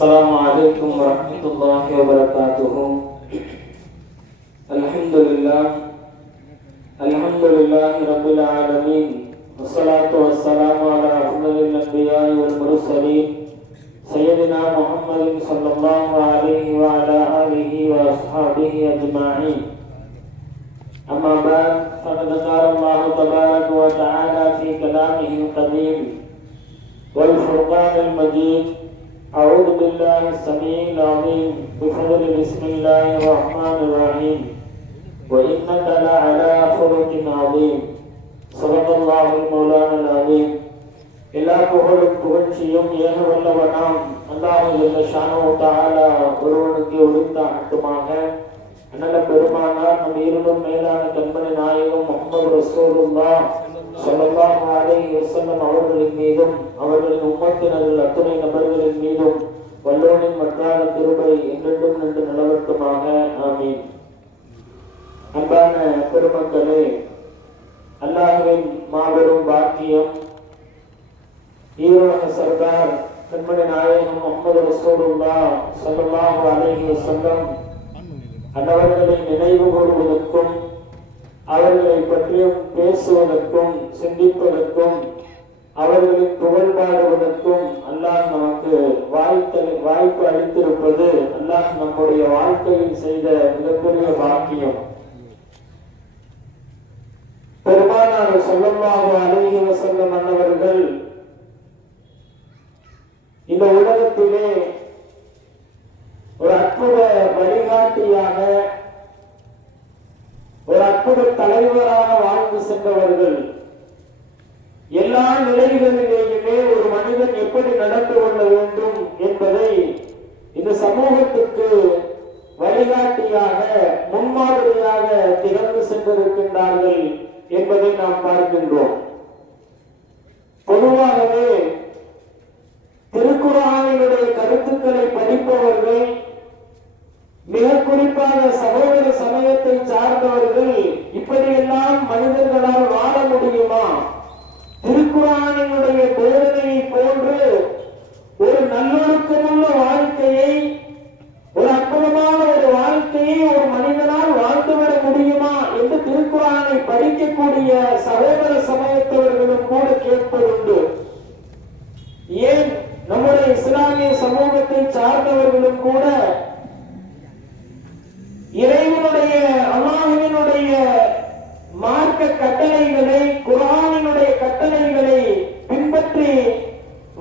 السلام عليكم ورحمة الله وبركاته. الحمد لله رب العالمين، والصلاة والسلام على أفضل الأنبياء والمرسلين سيدنا محمد صلى الله عليه وعلى آله وأصحابه أجمعين. أما بعد، فقد قال الله تبارك وتعالى في كلامه القديم والفرقان المجيد: أعوذ بالله السميع العظيم بفضل بسم الله الرحمن الرحيم وإنك لعلى خلق عظيم صدق الله المولانا العظيم. எல்லா புகழும் புகழ்ச்சியும் ஏக வல்லவனாம் அல்லாஹ் ஜல்ல ஷானஹு தஆலா ஒருவனுக்கு உரித்தாகட்டுமாக. அண்ணல பெருமானார் நம் இருளும் மேலான கண்மணி நாயகம் முஹம்மது ரசூலுல்லாஹ் ஸல்லல்லாஹு அலைஹி வஸல்லம் அவர்களின் மீதும் அவர்களின் உம்மத்தினர்கள் அத்துணை நபர்களின் மீதும் வல்லோனின் மற்றான கிருபை என்றென்றும் நின்று நிலவட்டுமாக. ஆமீன். அன்பான பெருமக்களே, அல்லாஹ்வின் மாபெரும் பாக்கியம், ஈரோக சர்தார் கண்மணி நாயகம் முஹம்மது ரசூலுல்லாஹ் ஸல்லல்லாஹு அலைஹி வஸல்லம் அன்னவர்களை நினைவு கூறுவதற்கும் அவர்களை பற்றியும் பேசுவதற்கும் சிந்திப்பதற்கும் அவர்களின் புகழ் பாடுவதற்கும் அல்லாஹ் நமக்கு வாய்ப்பு அளித்திருப்பது அல்லாஹ் நம்முடைய வாழ்க்கையில் செய்த மிகப்பெரிய பாக்கியம். பெருமானார் ஸல்லல்லாஹு அலைஹி வஸல்லம் அன்னவர்கள் இந்த உலகத்திலே ஒரு அற்புத வழிகாட்டியாக, ஒரு அற்புத தலைவராக வாழ்ந்து சென்றவர்கள். எல்லா நிலைகளிலேயுமே ஒரு மனிதன் எப்படி நடந்து கொள்ள வேண்டும் என்பதை இந்த சமூகத்துக்கு வழிகாட்டியாக, முன்மாதிரியாக திறந்து சென்றிருக்கின்றார்கள் என்பதை நாம் பார்க்கின்றோம். பொதுவாகவே திருக்குர்ஆனினுடைய கருத்துக்களை படிப்பவர்கள், மிக குறிப்பாக சகோதர சமயத்தை சார்ந்தவர்கள், இப்படியெல்லாம் மனிதர்களால் வாழ முடியுமா? திருக்குர்ஆனினுடைய போதனையை போன்று ஒரு நல்லொழுக்கமுள்ள வாழ்க்கையை, ஒரு அற்புதமான ஒரு வாழ்க்கையை ஒரு மனிதனால் வாழ்ந்துவிட முடியுமா என்று திருக்குர்ஆனை படிக்கக்கூடிய சகோதர சமயத்தவர்களும் கூட கேட்பதுண்டு. ஏன் நம்முடைய இஸ்லாமிய சமூகத்தை சார்ந்தவர்களும் கூட இறைவனுடைய அல்லாஹ்வினுடைய மார்க்க கட்டளைகளை, குர்ஆனினுடைய கட்டளைகளை பின்பற்றி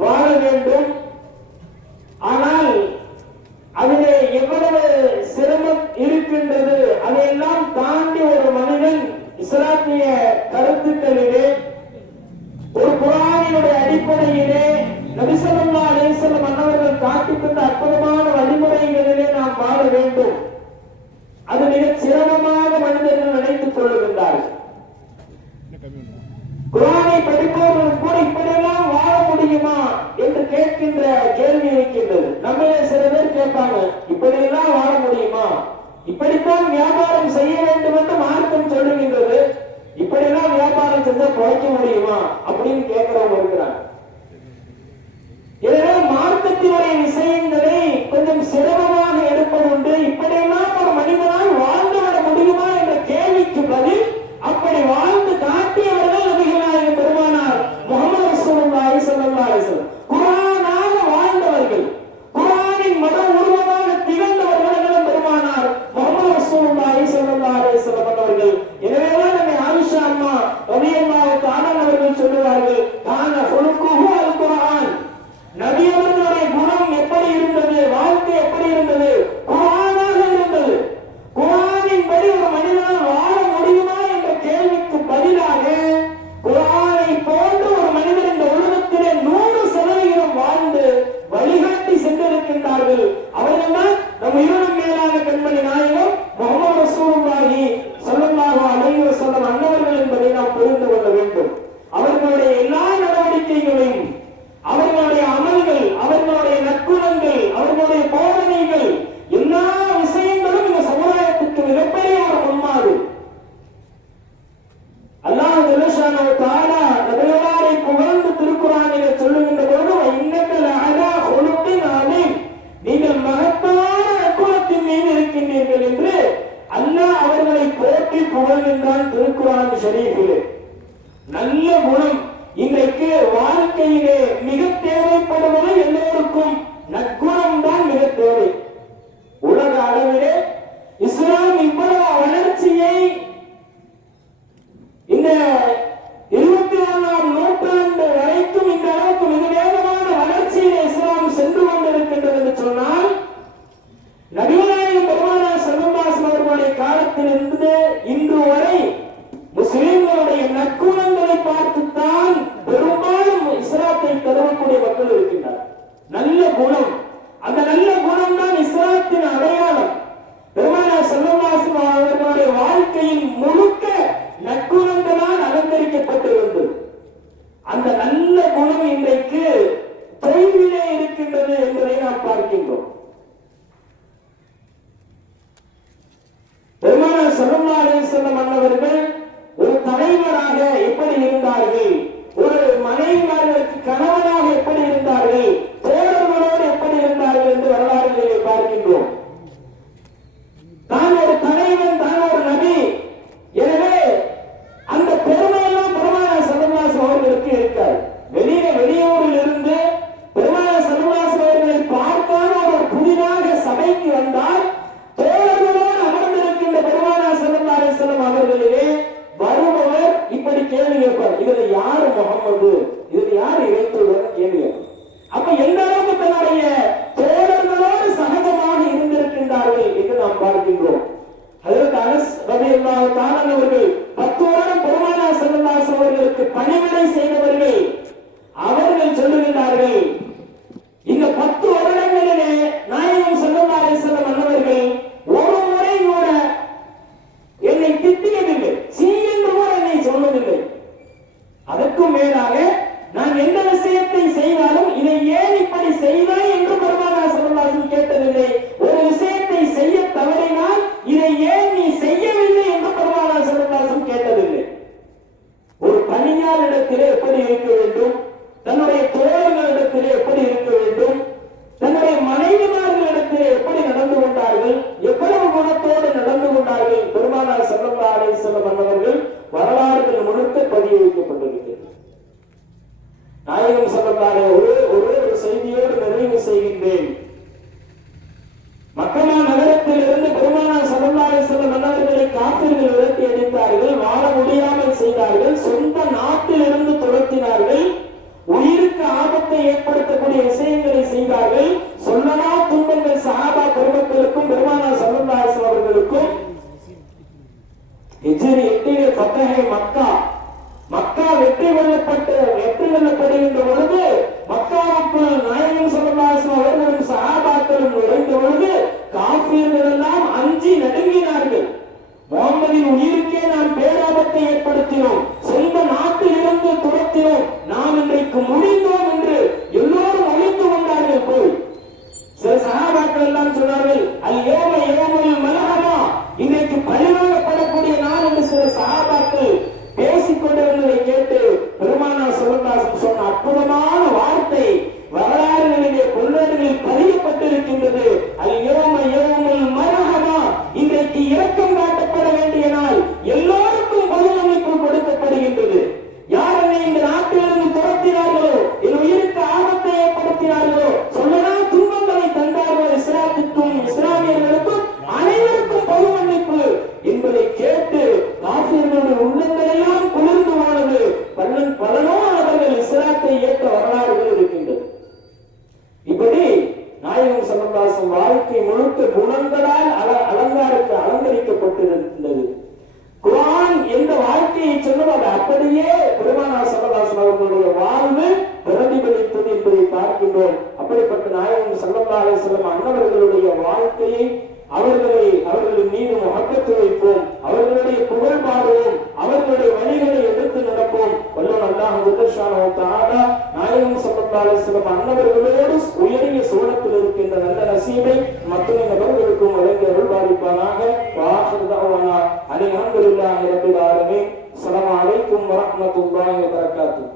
வாழ வேண்டும். ஆனால் அதிலே எவ்வளவு சிரமம் இருக்கின்றது, அதையெல்லாம் தாண்டி ஒரு மனிதன் இஸ்லாமிய கருத்துக்களிலே, ஒரு குர்ஆனினுடைய அடிப்படையிலே நபி ஸல்லல்லாஹு அலைஹி வஸல்லம் அன்னவர்கள் காட்டித்தந்த அற்புதமான வழிமுறைகளிலே நாம் வாழ வேண்டும். அது மிக சிரமமாக மனிதர்கள் நினைத்துக் கொள்ளுகின்றார்கள். குர்ஆனை படிப்பவர்கள் கூட இப்படியெல்லாம் வாழ முடியுமா என்று கேட்கின்ற கேள்வி இருக்கின்றது. நம்மளே சில பேர் கேட்பாங்க, இப்படியெல்லாம் வாழ முடியுமா, இப்படித்தான் வியாபாரம் செய்ய வேண்டும் என்று மார்க்கம் சொல்லுகின்றது, இப்படியெல்லாம் வியாபாரம் செஞ்சா குறைக்க முடியுமா அப்படின்னு கேட்கிறவங்க இருக்கிறாங்க. எனவே மார்க்கத்தினுடைய விஷயங்களை கொஞ்சம் சிரமமாக எடுப்பதுண்டு. இப்படியெல்லாம் ஒரு மனிதனால் வாழ்ந்துவிட முடியுமா என்ற கேள்விக்கு பதில், அப்படி வாழ்ந்து காட்டியவர்கள் நபிகள் நாயகம் பெருமானார் முஹம்மது ரசூலுல்லாஹி ஸல்லல்லாஹு அலைஹி வஸல்லம். குர்ஆனாக வாழ்ந்தவர்கள், குர்ஆனின் மத உருவமாக திகழ்ந்தவர்கள் பெருமானார் முஹம்மது ரசூலுல்லாஹி ஸல்லல்லாஹு அலைஹி வஸல்லம் அவர்கள். எனவேதான் நம்மை ஆயிஷா அம்மா ரலியல்லாஹு தஆலா அவர்கள் சொல்லுவார்கள், கான ஹுலுகுஹு அல் குர்ஆன். நபி குணம். அந்த நல்ல குணம் தான் இஸ்லாத்தின் அடையாளம். பெருமானார் ஸல்லல்லாஹு அலைஹி வஸல்லம் அவர்களுடைய வாழ்க்கையில் முழுக்க நற்குணங்களால் அலங்கரிக்கப்பட்டிருந்தது. அந்த நல்ல குணம் இன்றைக்கு தொய்விலே இருக்கின்றது என்பதை நாம் பார்க்கின்றோம். பெருமானார் ஸல்லல்லாஹு அலைஹி வஸல்லம் அன்னவர்கள் ஒரு தலைவராக எப்படி இருந்தார்கள், ஒரு மனைவிமார்களுக்கு கணவனாக எப்படி இருந்தார்கள், தோழர்களோடு எப்படி இருந்தார்கள் என்று வரலாறுகளை பார்க்கின்றோம். தான் ஒரு தலைவன், தான் ஒரு நபி. எனவே அந்த பெருமையெல்லாம் பெருமானார் ஸல்லல்லாஹு அலைஹி வஸல்லம் அவர்களுக்கு இருக்காது. வெளியூரில் இருந்து பெருமானார் ஸல்லல்லாஹு அலைஹி வஸல்லம் அவர்களை பார்க்காத ஒரு புதிதாக சபைக்கு வந்தால் தோழர்களோடு அமர்ந்திருக்கின்ற பெருமானார் ஸல்லல்லாஹு அலைஹி வஸல்லம் அவர்களிலே வருபவர் இப்படி கேள்வி கேட்பார், இதுல யாரு முகமது, இதுல யார் இறைத்தூதர் கேள்வி கேட்பார். அப்ப எந்த அளவுக்கு தன்னுடைய தோழர்களோடு சகஜமாக இருந்திருக்கின்றார்கள் என்று நாம் பார்க்கின்றோம். ஹஜ்ரத் அனஸ் ரலியல்லாஹு தஆலா அவர்கள் 10 வருடம் பெருமானார் ஸல்லல்லாஹு அலைஹி வஸல்லம் அவர்களுக்கு பணிவிடை செய்தவர்கள். அவர்கள் சொல்லுகின்றார்கள், இந்த 10 வருடங்களிலே நாயகம் ஸல்லல்லாஹு அலைஹி வஸல்லம் அன்னவர்கள் ஒரு முறை கூட என்னை திட்டியதில்லை, சீ என்று கூட என்னை சொன்னதில்லை. அதற்கும் மேலாக நான் எந்த விஷயத்தை செய்தாலும் இதை ஏன் இப்படி செய்தாய் என்று பெருமானார் ஸல்லல்லாஹு அலைஹி வஸல்லம் கேட்டதில்லை. ஒரு விஷயத்தை செய்ய தவறினால் இதை ஏன் நீ செய்யவில்லை என்று பெருமானார் ஸல்லல்லாஹு அலைஹி வஸல்லம் கேட்டதில்லை. ஒரு பணியாளரிடத்திலே எப்படி இருக்க வேண்டும், தன்னுடைய தோழர்களிடத்திலே எப்படி இருக்க வேண்டும், தன்னுடைய மனைவிமார்களிடத்திலே எப்படி நடந்து கொண்டார்கள், எவ்வளவு குணத்தோடு நடந்து கொண்டார்கள், பெருமானார் ஸல்லல்லாஹு அலைஹி வஸல்லம் அன்னவர்கள் வரலாறுகள் முழுக்க பதிய வைக்கப்பட்டிருக்கிறது. நாயகம் ஸல்லல்லாஹு ஒரே ஒரு செய்தியோடு நிறைவு செய்கின்றேன். மக்கா நகரத்தில் இருந்து பெருமானார் ஸல்லல்லாஹு அலைஹி வஸல்லம் அன்னவர்களை காஃபிர்கள் விரட்டி அடித்தார்கள், வாழ முடியாமல் செய்தார்கள், சொந்த நாட்டில் இருந்து துரத்தினார்கள், உயிருக்கு ஆபத்தை ஏற்படுத்தக்கூடிய விஷயங்களை செய்தார்கள். சொல்லனா துன்பங்கள் சஹாபா பெருமக்களுக்கும் பெருமானார் ஸல்லல்லாஹு அலைஹி வஸல்லம் அவர்களுக்கும். ஹிஜ்ரி 8 ஃபத்ஹே மக்கா வெற்றி கொள்ளப்படுகின்ற பொழுது மக்காவுக்குள் நாயகம் ஸல்லல்லாஹு அலைஹி வஸல்லம் அவர்களும் சஹாபாக்களும் நுழைந்த பொழுது காஃபிர்கள் எல்லாம் அஞ்சி நடுங்கினார்கள். முகம்மதின் உயிருக்கே நாம் பேராபத்தை ஏற்படுத்தினோம், சொந்த நாட்டில் இருந்து துரத்தினோம், நாம் இன்றைக்கு முடிந்தோம் என்று எல்லோரும் ஒழித்து கொண்டார்கள். போய் சில சஹாபாக்கள் எல்லாம் சொன்னார்கள், அல் யௌம யௌமுல் மல்ஹமா, இன்றைக்கு பழிவாங்கப்படக்கூடிய நாள் என்று சில சஹாபாக்கள் பேசிக் கொண்டிருந்ததை கேட்டு பெருமானார் ஸல்லல்லாஹு அலைஹி வஸல்லம் சொன்ன அற்புதமான வார்த்தை வரலாறுகளிலே பொருளாதாரங்களில் பதியப்பட்டிருக்கின்றது. அல் யௌம யௌமுல் மல்ஹமா, இன்றைக்கு இரக்கம் காட்டப்பட வேண்டிய நாள், எல்லோருக்கும் பொது மன்னிப்பு கொடுக்கப்படுகின்றது. யார் என்னை இந்த நாட்டிலிருந்து துரத்தினார்களோ, என் உயிருக்கு ஆபத்தை ஏற்படுத்தினார்களோ, சொல்லனா துன்பங்களை தந்தார்களோ, இஸ்லாத்துக்கும் இஸ்லாமியர்களுக்கும் அனைவருக்கும் பொது மன்னிப்பு என்பதை கேட்டு காஃபிர்களுடைய உள்ளங்கள் எல்லாம் குளிர்ந்து போனது. பலனோ அவர்கள் இஸ்லாத்தை ஏற்ற வரலாறுகள் இருக்கின்றது. இப்படி நாயகம் ஸல்லல்லாஹு அலைஹி வஸல்லம் வாழ்க்கை முழுக்க குணங்களால் அலங்கரிக்கப்பட்டிருந்தது. குர்ஆன் எந்த வாழ்க்கையை சொன்னதோ அதை அப்படியே பெருமானார் ஸல்லல்லாஹு அலைஹி வஸல்லம் அவர்களுடைய வாழ்வு பிரதிபலித்தது என்பதை பார்க்கின்றோம். அப்படிப்பட்ட நாயகம் ஸல்லல்லாஹு அலைஹி வஸல்லம் அன்னவர்களுடைய வாழ்க்கையை அவர்களின் மீது முஹப்பத் வைப்போம், அவர்களுடைய புகழ் பாடுவோம், அவர்களுடைய வழிகளை எடுத்து நடப்போம். வல்லோன் அல்லாஹ் ஜல்லஷானஹு வ தஆலா நாயகம் ஸல்லல்லாஹு அலைஹி வஸல்லம் அன்னவர்களோடு உயரிய சுவனத்தில் இருக்கின்ற நல்ல நசீபை மத்துணை நபர்களுக்கும் வழங்கி அருள் பாலிப்பானாக. வாஹிரு தஅவானா அனில் ஹம்துலில்லாஹி ரப்பில் ஆலமீன். அஸ்ஸலாமு அலைக்கும் வ ரஹ்மத்துல்லாஹி வ பரகாத்துஹு.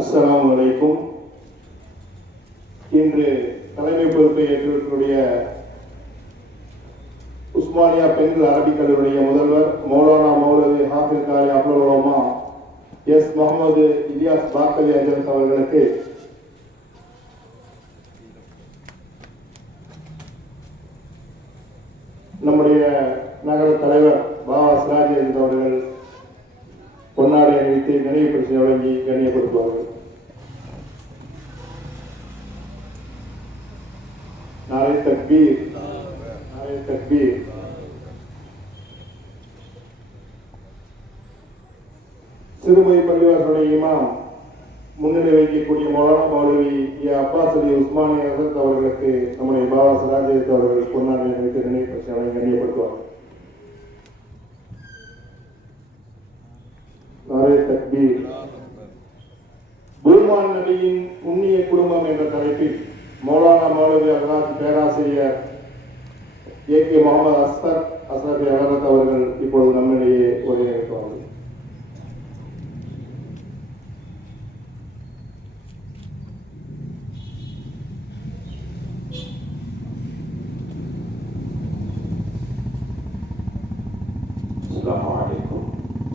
அஸ்ஸலாமு அலைக்கும். இன்று தலைமை பொறுப்பை ஏற்றிருக்கக்கூடிய உஸ்மானியா பெண்கள் அரபிக் கல்லூரிய முதல்வர் மௌலானா மௌலவி ஹாஃபிஸ் காரி அப்துல் உலமா எஸ் முகமது இலியாஸ் பாக்கலி அஜன்ஸ் அவர்களுக்கு நம்முடைய நகர தலைவர் பாபா சிராஜ் அஜித் அவர்கள் பொன்னாடை அணிவித்து நினைவு பரிசு வழங்கி கண்ணியப்படுத்துவார்கள். நாரே தக்பீர், நாரே தக்பீர். சிறுமை பள்ளிவாசலுடைய இமாம் முன்னிலை வைக்கக்கூடிய மௌலானா மௌலவி அப்பாஸ் அலி உஸ்மானி ஹசரத் அவர்களுக்கு நம்முடைய பாபா சிராஜ் அவர்கள் பொன்னாடி வைத்து நினைவு பற்றி அவரை கண்ணியப்படுத்துவார். நாரே தக்பீர். பூமான் நபியின் புண்ணிய குடும்பம் என்ற தலைப்பில் மௌலானா மௌலவி அல்ஹாஜ் பேராசிரியர் ஏ.கே. முகமது அஸ்ரப் ஹஜரத் அவர்கள் இப்பொழுது நம்மிடையே உரையாற்றுவார்கள். السلام عليكم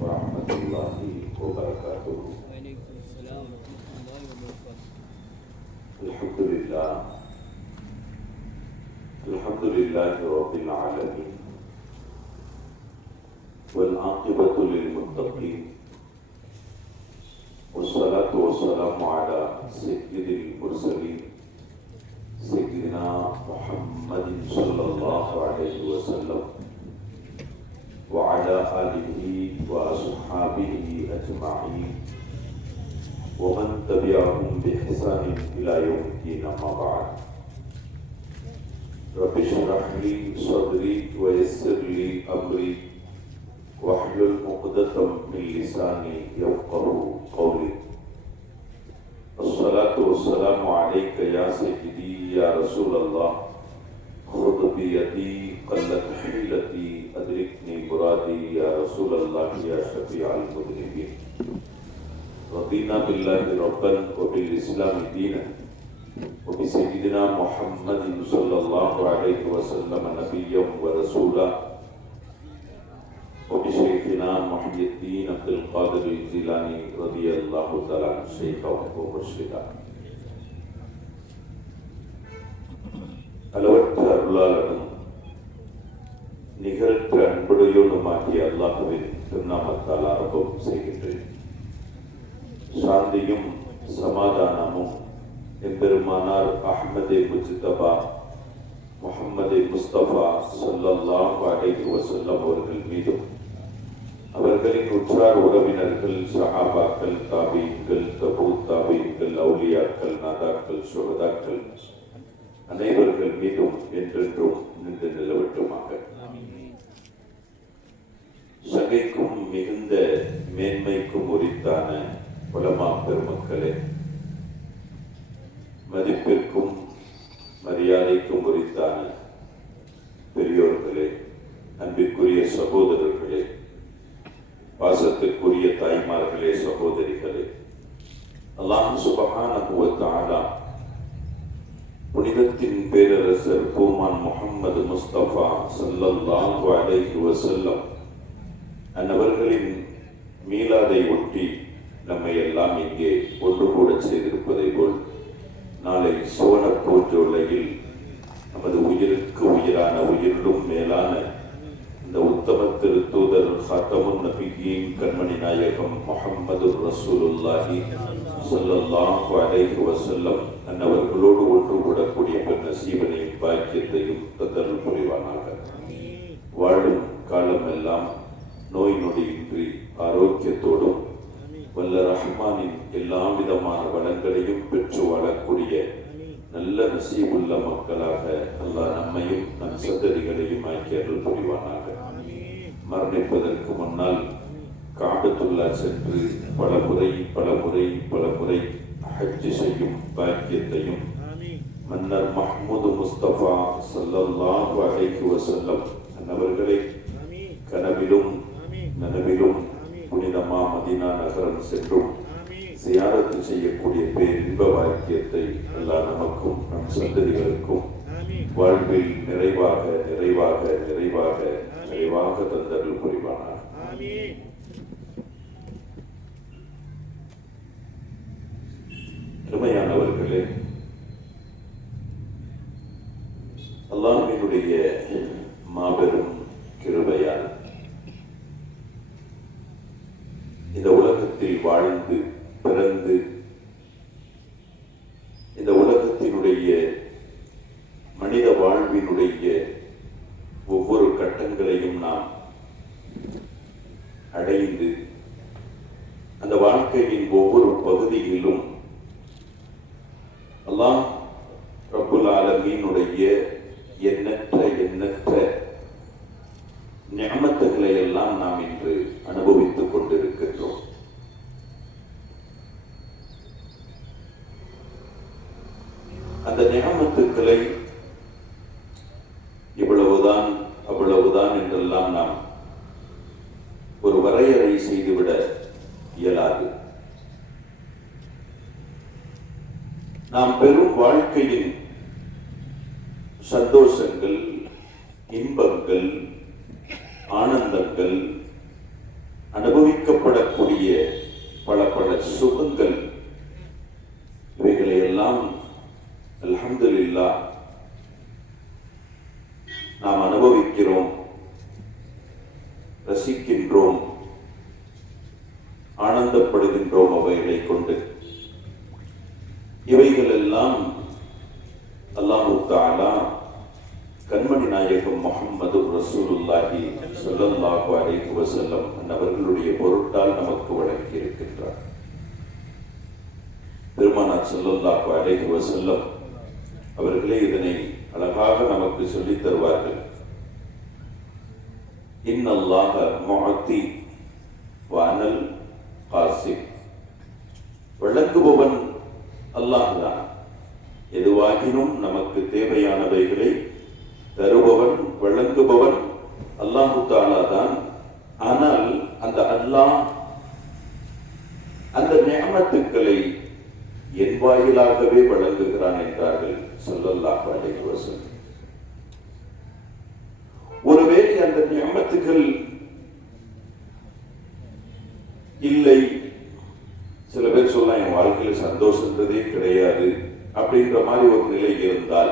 ورحمة الله وبركاته. وعليكم السلام ورحمة الله وبركاته. الحمد لله رب العالمين والعاقبة للمتقين والصلاة والسلام على سيد المرسلين سيدنا محمد صلى الله عليه وسلم وعلى آله وأصحابه أجمعين ومن تبعهم بإحسان إلى يوم الدين. أما بعد، رب اشرح لي صدري ويسر لي أمري واحلل عقدة من لساني يفقهوا قولي. الصلاة والسلام عليك يا سيدي يا رسول الله، خذ بيدي قلت حيلتي أدركني مرادي يا رسول الله يا شفيع المذنبين. رضينا بالله ربا وبالإسلام دينا وبسيدنا محمد صلى الله عليه وسلم نبيا ورسولا وبشيخنا محي الدين عبد القادر الجيلاني رضي الله تعالى عنه شيخا ومرشدا. அளவற்ற அருளாளனும் நிகரற்ற அன்புடையோனுமாகிய அல்லாஹ்வின் திருநாமத்தால் ஆரம்பம் செய்கின்றேன். சாந்தியும் சமாதானமும் எம்பெருமானார் அஹ்மதே முஜ்தபா முஹம்மதே முஸ்தபா ஸல்லல்லாஹு அலைஹி வஸல்லம் அவர்கள் மீதும் அவர்களின் உற்றார் உறவினர்கள் சஹாபாக்கள் தாபீன்கள் தபூ தாபீன்கள் அவுலியாக்கள் நாதாக்கள் சுஹதாக்கள் அனைவர்கள் மீதும் என்றென்றும் நின்று நிலவட்டுமாக. சகைக்கும் மிகுந்த மேன்மைக்கும் உரித்தான உலமா பெருமக்களே, மதிப்பிற்கும் மரியாதைக்கும் உரித்தான பெரியோர்களே, அன்பிற்குரிய சகோதரர்களே, பாசத்திற்குரிய தாய்மார்களே, சகோதரிகளே, அல்லாஹ் சுப்ஹானஹு வ தஆலா புனிதத்தின் பேரரசர் பூமான் முஹம்மது முஸ்தபா ஸல்லல்லாஹு அலைஹி வஸல்லம் அன்னவர்களின் மீலாதை ஒட்டி நம்மை எல்லாம் இங்கே ஒன்று கூட செய்திருப்பதை போல் நாளை சுவன பூஞ்சோலையில் நமது உயிருக்கு உயிரான உயிரிலும் மேலான இந்த உத்தம திருத்தூதர் ஹாத்தமுன் நபியின் கண்மணி நாயகம் முஹம்மது ரசூலுல்லாஹி ஸல்லல்லாஹு அலைஹி வஸல்லம் அன்னவர்களோடு ஒன்று கூடக்கூடிய நசீபனையும் பாக்கியத்தையும் தந்தருள் புரிவானாக. வாழும் காலமெல்லாம் நோய் நொடியின்றி ஆரோக்கியத்தோடும் வல்ல ரஹ்மானின் எல்லா விதமான வளங்களையும் பெற்று வாழக்கூடிய நல்ல நசீபுள்ள மக்களாக அல்லாஹ் நம்மையும் நம் சந்ததிகளையும் ஆக்கி அருள் புரிவானாக. மரணிப்பதற்கு முன்னால் காபத்துல்லா சென்று பல முறை ஹஜ் செய்யும் பாக்கியத்தையும் மன்னர் மஹ்மூது முஸ்தபா ஸல்லல்லாஹு அலைஹி வஸல்லம் அன்னவர்களை கனவிலும் நனவிலும் புனிதமா மதீனா நகரம் சென்றும் சியாரத்து செய்யக்கூடிய பேரின்ப வாக்கியத்தை அல்லாஹ் நமக்கும் நம் சந்ததிகளுக்கும் வாழ்வில் நிறைவாக நிறைவாக நிறைவாக நிறைவாக தந்தருள் புரிவானார். அருமையானவர்களே, அல்லாஹ்வினுடைய மாபெரும் கிருபையால் இந்த உலகத்தில் வாழ்ந்து பிறந்து இந்த உலகத்தினுடைய மனித வாழ்வினுடைய ஒவ்வொரு கட்டங்களையும் நாம் அடைந்து அந்த வாழ்க்கையின் ஒவ்வொரு பகுதியும் மத்தியிலும் அல்லாஹ் ரப்புல் ஆலமீனுடைய எண்ணற்ற நிஅமத்துகளை எல்லாம் நாம் இன்று அனுபவித்துக் கொண்டிருக்கின்றோம். அந்த நிஅமத்துக்களை இவ்வளவுதான் அவ்வளவுதான் என்றெல்லாம் நாம் ஒரு வரையறை செய்துவிட இயலாது. நாம் பெரும் வாழ்க்கையின் சந்தோஷங்கள், இன்பங்கள், ஆனந்தங்கள், அனுபவிக்கப்படக்கூடிய பல சுகங்கள், இவைகளை எல்லாம் அல்ஹம்துலில்லாஹ் நாம் அனுபவிக்கிறோம், ரசிக்கின்றோம், ஆனந்தப்படுகின்றோம். அவைகளை கொண்டு இவைகள் எல்லாம் அல்லாஹ் தஆலா கண்மணி நாயகம் முஹம்மது ரசூலுல்லாஹி ஸல்லல்லாஹு அலைஹி வஸல்லம் அவர்களுடைய பொருட்டால் நமக்கு வழங்கி இருக்கின்றார். பெருமானார் ஸல்லல்லாஹு அலைஹி வஸல்லம் அவர்களே இதனை அழகாக நமக்கு சொல்லித் தருவார்கள். இன்னல்லாஹ முஅத்தி வ அனல் காசிம். வழங்குபவன் அல்லாஹ் தான். எதுவாகினும் நமக்கு தேவையானவைகளை தருபவன், வழங்குபவன் அல்லாஹு தஆலா தான். ஆனால் அந்த அல்லாஹ் அந்த நிஅமத்துக்களை என் வாயிலாகவே வழங்குகிறான் என்றார்கள் ஸல்லல்லாஹு அலைஹி வஸல்லம். ஒருவேளை அந்த நிஅமத்துக்கள் இல்லை, சில பேர் சொல்லலாம் என் வாழ்க்கையில் சந்தோஷன்றதே கிடையாது அப்படின்ற மாதிரி ஒரு நிலை இருந்தால்,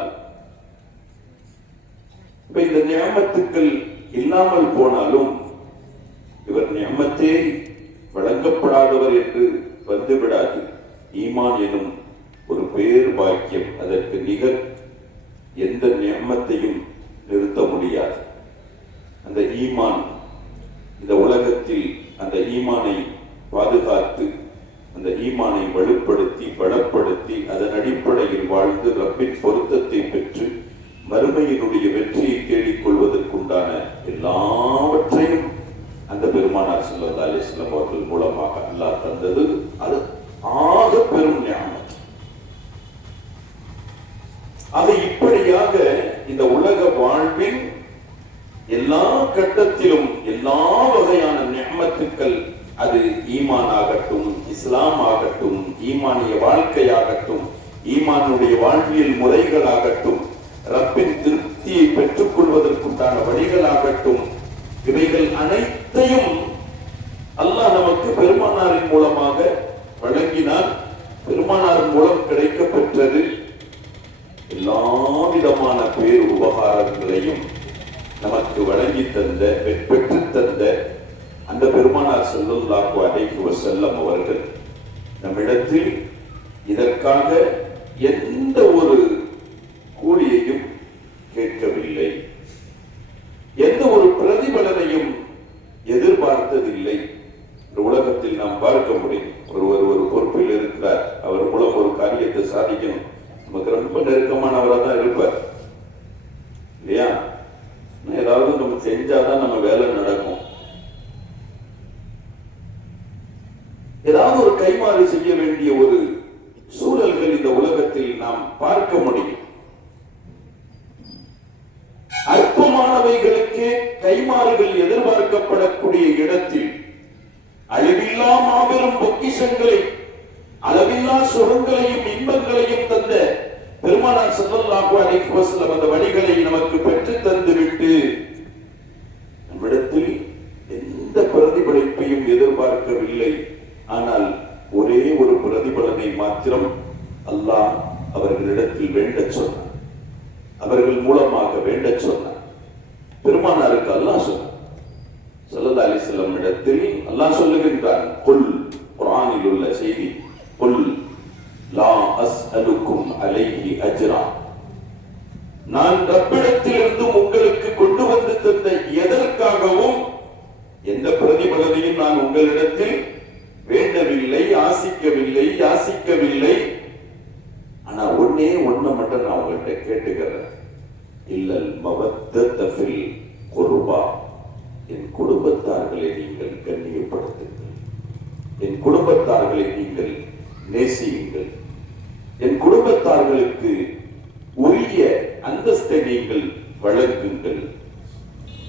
இப்ப இந்த நிஅமத்துக்கள் இல்லாமல் போனாலும் இவர் நிஅமத்தே வழங்கப்படாதவர் என்று வந்துவிடாது. ஈமான் எனும் ஒரு பேர் பாக்கியம், அதற்கு நிகர் எந்த நிஅமத்தையும் நிறுத்த முடியாது. அந்த ஈமான் இந்த உலகத்தில் அந்த ஈமானை பாதுகாத்து, அந்த ஈமானை வலுப்படுத்தி பலப்படுத்தி, அதன் அடிப்படையில் வாழ்ந்து ரப்பின் பொருத்தத்தை பெற்று மறுமையினுடைய வெற்றியை தேடிக் கொள்வதற்குண்டான எல்லாவற்றையும் அந்த பெருமானார் ஸல்லல்லாஹு அலைஹி வஸல்லம் அவர்கள் மூலமாக அல்லாஹ் தந்தது. அது ஆக பெரும் நிஅமத். ஆக இப்படியாக இந்த உலக வாழ்வின் எல்லா கட்டத்திலும் எல்லா வகையான நிஅமத்துக்கள், அது ஈமான் ஆகட்டும், இஸ்லாம் ஆகட்டும், ஈமானிய வாழ்க்கையாகட்டும், ஈமானுடைய வாழ்வியல் முறைகளாகட்டும், ரப்பின் திருப்தியை பெற்றுக் கொள்வதற்குண்டான வழிகளாகட்டும், இவைகள் அனைத்தையும் அல்லாஹ் நமக்கு பெருமானாரின் மூலமாக வழங்கினார். பெருமானார் மூலம் கிடைக்க பெற்றது எல்லா விதமான பேர் உபகாரங்களையும் நமக்கு வழங்கி தந்த, பெற்று தந்த அந்த பெருமானார் ஸல்லல்லாஹு அலைஹி வஸல்லம் அவர்கள் நம்மிடத்தில் இதற்காக எந்த ஒரு கூலியையும் கேட்கவில்லை, எந்த ஒரு பிரதிபலனையும் எதிர்பார்த்ததில்லை. உலகத்தில் நாம் பார்க்க முடியும், ஒருவர் ஒரு பொறுப்பில் இருக்கிறார், அவர் மூலம் ஒரு காரியத்தை சாதிக்கணும், நமக்கு ரொம்ப நெருக்கமானவராக தான் இருப்பார் இல்லையா? ஏதாவது நம்ம செஞ்சாதான் நம்ம வேலை நடக்கும். ஏதாவது ஒரு கைமாறு செய்ய வேண்டிய ஒரு சூழல்கள் இந்த உலகத்தில் நாம் பார்க்க முடியும். அற்பமானவைகளுக்கு கைமாறுகள் எதிர்பார்க்கப்படக்கூடிய இடத்தில் அழிவில்லா மாபெரும் பொக்கிஷங்களை, அளவில்லா சுகங்களையும் இன்பங்களையும் தந்த பெருமானார் ஸல்லல்லாஹு அலைஹி வஸல்லம் அந்த வழிகளை நமக்கு பெற்று தந்துவிட்டு நம்மிடத்தில் எந்த பிரதிபலிப்பையும் எதிர்பார்க்கவில்லை. ஆனால் ஒரே ஒரு பிரதிபலனை மாத்திரம் அல்லாஹ் அவர்களிடத்தில் வேண்டச் சொன்னார், அவர்கள் மூலமாக வேண்டச் சொன்னார். பெருமானாருக்கு அல்லாஹ் சொன்னார், ஸல்லல்லாஹு அலைஹி வஸல்லம் இடத்தில் அல்லாஹ் சொல்லுகின்றான், குல், குர்ஆனில் உள்ள செய்தி, குல் லா அஸ்அலுக்கும் அலைஹி அஜ்ரா. நான் ரப்பிடத்திலிருந்து உங்களுக்கு கொண்டு வந்து தந்த எதற்காகவும் எந்த பிரதிபலனையும் நான் உங்களிடத்தில் வேண்டவில்லை, ஆசிக்கவில்லை, யாசிக்க ரசிக்கவில்லை. ஆனா ஒண்ணு மட்டும் நான் உங்கள்கிட்ட கேட்டுக்கிறேன். இல்லல் மவத்தத ஃபில் குர்பா, என் குடும்பத்தார்களை நீங்கள் கண்ணியப்படுத்துங்கள், என் குடும்பத்தார்களை நீங்கள் நேசியுங்கள், என் குடும்பத்தார்களுக்கு உரிய அந்தஸ்தை நீங்கள் வழங்குங்கள்.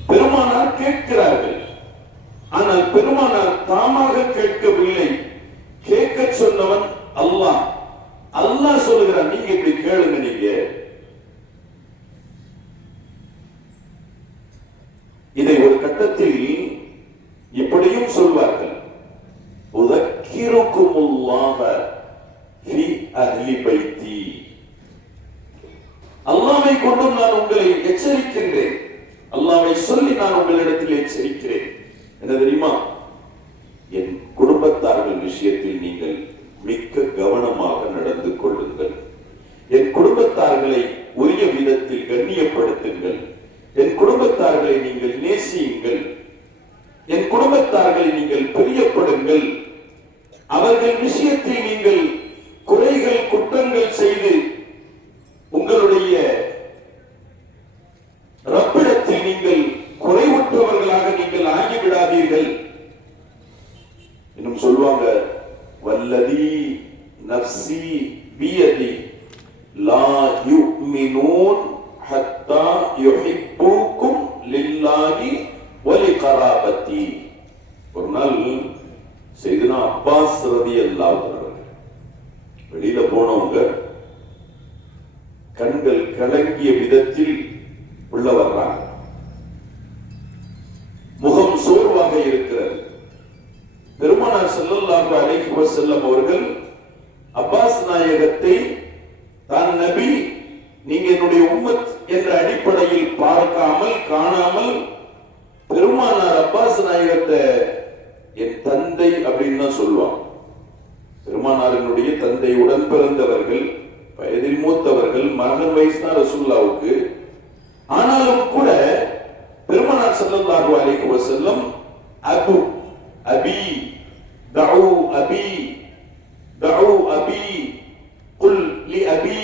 பெருமானார் கேட்கிறார்கள், ஆனால் பெருமானார் தாமாக கேட்கவில்லை. கேட்க சொன்னவன் அல்லாஹ். அல்லாஹ் சொல்லுகிறான், நீங்க இப்படி கேளுங்க. நீங்க இதை ஒரு கட்டத்தில் இப்படியும் சொல்வார்கள், உதக்கிருக்குமுல்லாஹ ஃபீ அஹ்லி பைத்தி, அல்லாஹ்வை கொண்டு நான் உங்களை எச்சரிக்கின்றேன், அல்லாஹ்வை சொல்லி நான் உங்களிடத்தில் எச்சரிக்கிறேன். என்ன தெரியுமா? என் குடும்பத்தார்கள் விஷயத்தில் நீங்கள் மிக்க கவனமாக நடந்து கொள்ளுங்கள், என் குடும்பத்தார்களை உரிய விதத்தில் கண்ணியப்படுத்துங்கள், என் குடும்பத்தார்களை நீங்கள் நேசியுங்கள், என் குடும்பத்தார்களை நீங்கள் பிரியப்படுங்கள், அவர்கள் விஷயத்தில் நீங்கள் குறைகள் குற்றங்கள் செய்து உங்களுடைய ரப்பிடத்தில் நீங்கள் குறைவுற்றவர்களாக நீங்கள் ஆகிவிடாதீர்கள். இன்னும் சொல்லுவாங்க, வல்லதி நஃப்சி பியதி லா யுமினூன் ஹத்தா யுஹிப்புக்கும் லில்லாஹி வலிகராபத்தி. ஒரு நாள் செய்தனா அப்பாஸ் ரலியல்லாஹு அன்ஹு வெளியில போனவங்க கண்கள் கலங்கிய விதத்தில் உள்ள வர்றாங்க. முகம் சோர்வாக இருக்கிறது. பெருமானார் ஸல்லல்லாஹு அலைஹி வஸல்லம் அவர்கள் அப்பாஸ் நாயகத்தை தான் நபி, நீங்க என்னுடைய உம்மத் என்ற அடிப்படையில் பார்க்காமல் காணாமல் பெருமானார் அப்பாஸ் நாயகத்தை என் தந்தை அப்படின்னு தான் சொல்லுவாங்க. பெருமானாரினுடைய தந்தை உடன் பிறந்தவர்கள், வயதில் மூத்தவர்கள், மகன் வயசு தான் ரசூலுல்லாஹ்வுக்கு. ஆனாலும் கூட பெருமானார் ஸல்லல்லாஹு அலைஹி வஸல்லம் அபு அபி தஉ அபி தஉ அபி குல் லி அபி,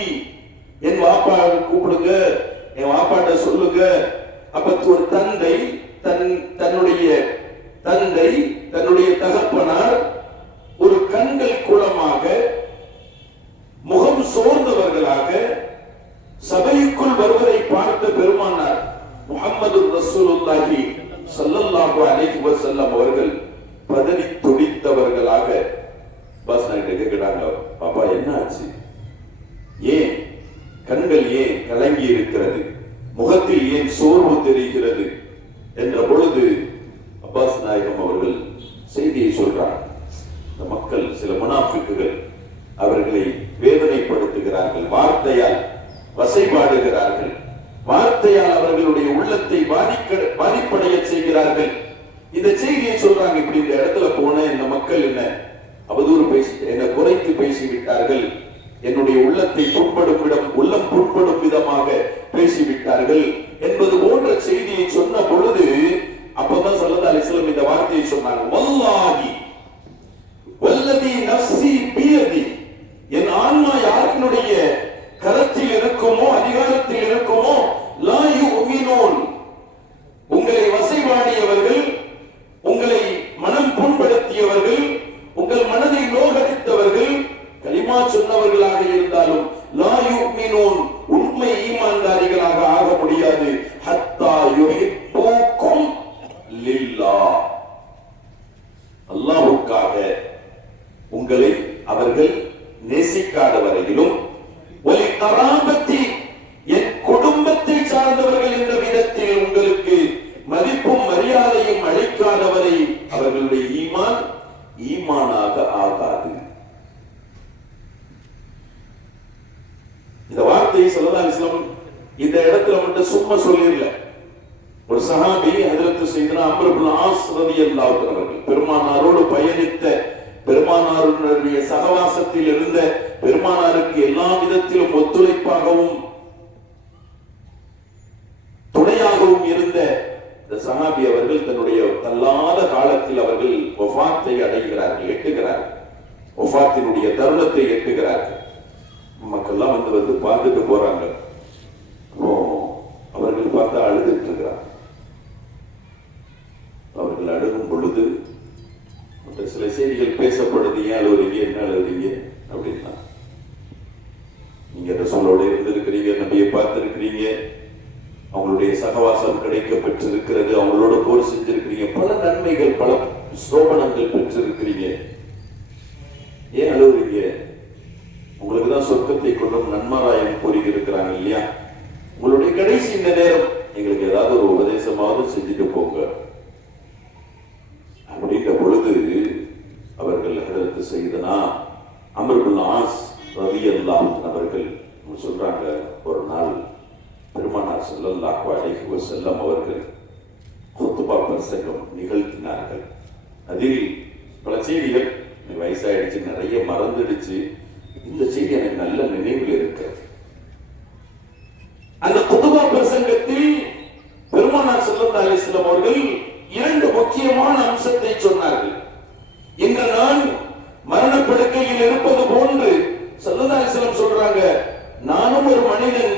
என் வாப்பா கூப்பிடுங்க, என் வாப்பாட்ட சொல்லுங்க. அப்ப ஒரு தந்தை தன்னுடைய தகப்பனார் ஒரு கண்கள் குளமாக முகம் சோர்ந்தவர்களாக சபைக்குள் வருவதை பார்த்த பெருமானார் முஹம்மது ரசூலுல்லாஹி ஸல்லல்லாஹு அலைஹி வஸல்லம் அவர்கள் பதறி துடித்தவர்களாக பாஸ்னாகிட்ட கேட்கிறாங்க, பாப்பா என்ன ஆச்சு, ஏன் கண்கள் ஏன் கலங்கி இருக்கிறது, முகத்தில் ஏன் சோர்வு தெரிகிறது என்ற பொழுது அப்பாஸ் நாயகம் அவர்கள் செய்தியை சொல்றார். இந்த மக்கள் சில முனாஃபிக்குகள் அவர்களை வேதனைப்படுத்துகிறார்கள், வார்த்தையால் வசைபாடுகிறார்கள், வார்த்தையால் அவர்களுடைய உள்ளத்தை பாதிப்படைய செய்கிறார்கள். இந்த செய்தியை சொல்றாங்க. இப்படி இந்த இடத்துல போன இந்த மக்கள் என்ன அவதூறு பேசி, என்ன குறைத்து பேசிவிட்டார்கள், என்னுடைய உள்ளத்தை புண்படும் உள்ளம் புண்படும் விதமாக பேசிவிட்டார்கள் என்பது போன்ற செய்தியை சொன்ன பொழுது அப்பதான் ஸல்லல்லாஹு அலைஹி வஸல்லம் இந்த வார்த்தையை சொன்னாங்க, வல்லாஹி வல்லதி நஃப்சி பியதி, என் ஆன்மா யாருடைய கரத்தில் இருக்குமோ அதிகாரத்தில் இருக்குமோ, லா யுமினூன், உங்களை வசைபாடியவர்கள், உங்களை மனம் புண்படுத்தியவர்கள், உங்கள் மனதை நோகடித்தவர்கள் கலிமா சொன்னவர்களாக இருந்தாலும் லா யுமினூன், உண்மை ஈமான்தாரிகளாக ஆக முடியாது. ஹத்தா யுஹிப்புக்கும் லில்லாஹ், அல்லாஹ்வுக்காக உங்களை அவர்கள் நேசிக்காத வரையிலும், ஒலி கராபத்தி, என் குடும்பத்தை சார்ந்தவர்கள் என்ற விதத்தில் உங்களுக்கு மதிப்பும் மரியாதையும் அளிக்காதவரை அவர்களுடைய ஈமான் ஈமானாக ஆகாது. இந்த வார்த்தையை ஸல்லல்லாஹு அலைஹி வஸல்லம் இந்த இடத்துல மட்டும் சும்மா சொல்லிரல. ஒரு சஹாபி ஹஜ்ரத் சையதுனா அம்ர் இப்னு ஆஸ் ரலியல்லாஹு அன்ஹு அவர்கள் பெருமானாரோடு பயணித்த, பெருமானாருடைய சகவாசத்தில் இருந்த, பெருமானாருக்கு எல்லா விதத்திலும் ஒத்துழைப்பாகவும் துணையாகவும் இருந்த இந்த சஹாபி அவர்கள் தன்னுடைய தள்ளாத காலத்தில் அவர்கள் வஃபாத்தை அடைகிறார்கள், எட்டுகிறார்கள். வஃபாத்தினுடைய தருணத்தை எட்டுகிறார்கள். மக்கள்லாம் வந்து பார்த்துட்டு போறாங்க. அவர்கள் பார்த்தா அழுதுட்டு இருக்கிறார். அவர்கள் அழுகும் பொழுது சில செய்திகள் பேசப்படுது. ஏன் அழுவுறீங்க, என்ன அழுவுறீங்க அப்படின்னா, நீங்க ரசூலோட இருந்திருக்கிறீங்க, நபியை பார்த்திருக்கிறீங்க, அவங்களுடைய சகவாசம் கிடைக்க பெற்றிருக்கிறது, அவங்களோட போர் செஞ்சிருக்கிறீங்க, பல நன்மைகள் பல சோபனங்கள் பெற்றிருக்கிறீங்க, ஏன் அழுவுறீங்க? உங்களுக்கு தான் சொர்க்கத்தை கொண்டும் நன்மாராயம் கூறியிருக்கிறாங்க இல்லையா? உங்களுடைய கடைசி இந்த நேரம் எங்களுக்கு ஏதாவது ஒரு உபதேசமாவது செஞ்சுட்டு போங்க அப்படின்ற பொழுது அவர்கள் ஹதரத் செய்தனா அம்ர் இப்னு ஆஸ் ரலியல்லாஹு அவர்கள் சொல்றாங்க, ஒரு நாள் பெருமானார் ஸல்லல்லாஹு அலைஹி வஸல்லம் அவர்கள் குத்பா பிரசங்கம் நிகழ்த்தினார்கள். அதில் பல செய்திகள், வயசாயிடுச்சு, நிறைய மறந்துடுச்சு, இந்த செய்தி எனக்கு நல்ல நினைவில் இருக்கிறது. அந்த குத்பா பிரசங்கத்தில் பெருமானார் ஸல்லல்லாஹு அலைஹி வஸல்லம் அவர்கள் இரண்டு முக்கியமான அம்சத்தை சொன்னார்கள். இன்று நான் மரணப்படுக்கையில் இருப்பது போன்று ஸல்லல்லாஹு அலைஹி வஸல்லம் சொல்றாங்க, நானும் ஒரு மனிதன்,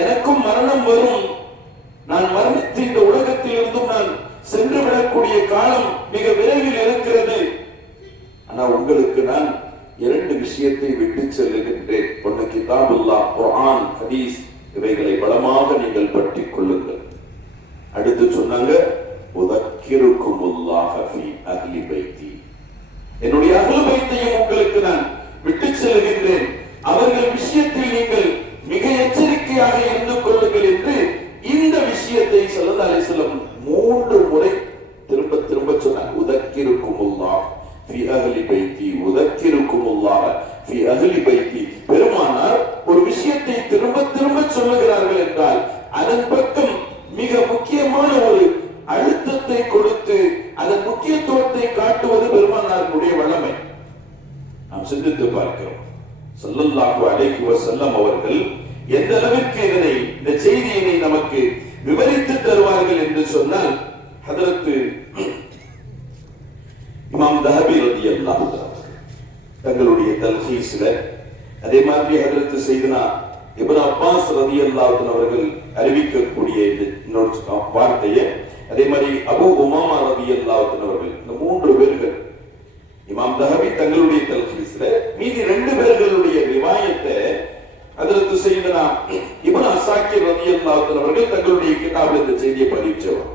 எனக்கும் மரணம் வரும், நான் மரணித்து இந்த உலகத்தில் இருந்தும் நான் சென்று விடக்கூடிய காலம் மிக விரைவில் இருக்கிறது. ஆனா உங்களுக்கு நான் இரண்டு விஷயத்தை விட்டு செல்லுகின்றேன். ஒன்று கிதாபுல்லாஹ், குர்ஆன், ஹதீஸ், இவைகளை பலமாக நீங்கள் பற்றிக் கொள்ளுங்கள். அடுத்து சொன்னாங்க, உதக்கிருக்குமுல்லாஹ ஃபீ அஹ்லி பைத்தி, என்னுடைய அஹ்லு பைத்தையும் உங்களுக்கு நான் விட்டு செல்கின்றேன், அவர்கள் விஷயத்தில் நீங்கள் மிக எச்சரிக்கையாக இருந்து கொள்ளுங்கள் என்று இந்த விஷயத்தை ஸல்லல்லாஹு அலைஹி வஸல்லம் 3 முறை திரும்ப திரும்ப சொன்னார். உதக்கிருக்குமுல்லாஹ் ஃபீ அஹ்லி பைத்தி, உதக்கிருக்குமுல்லாஹ ஃபீ அஹ்லி பைத்தி. பெருமானார் ஒரு விஷயத்தை திரும்ப திரும்ப சொல்லுகிறார்கள் என்றால் அதன் பக்கம் மிக முக்கியமான ஒரு அழுத்தத்தை கொடுத்து அதன் முக்கியத்துவத்தை காட்டுவது பெருமானாருடைய வல்லமை. நாம் சிந்தித்து பார்க்கிறோம். ஸல்லல்லாஹு அலைஹி வஸல்லம் அவர்கள் எந்த அளவிற்கு இந்த செய்தியினை நமக்கு விவரித்து தருவார்கள் என்று சொன்னால், ஹதரத் இமாம் தஹபி ரலியல்லாஹு தங்களுடைய தல்ஹீஸ்ல, அதே மாதிரி ஹதரத் சையதுனா இப்னு அப்பாஸ் ரலியல்லாஹு அவர்கள் அறிவிக்கக்கூடிய இந்த வார்த்தையை, அதே மாதிரி அபூ உமாமா ரலியல்லாஹு அவர்கள், இந்த 3 பேர்கள் இமாம் தஹபி தங்களுடைய தல்ஹீஸ்ல, மீதி 2 பேர்களுடைய ரிவாயத்தை ஹதரத் சையதுனா இப்னு அஸாக்கிர் ரலியல்லாஹு அவர்கள் தங்களுடைய கிதாபில் இந்த செய்தியை பதிவிச்சவர்.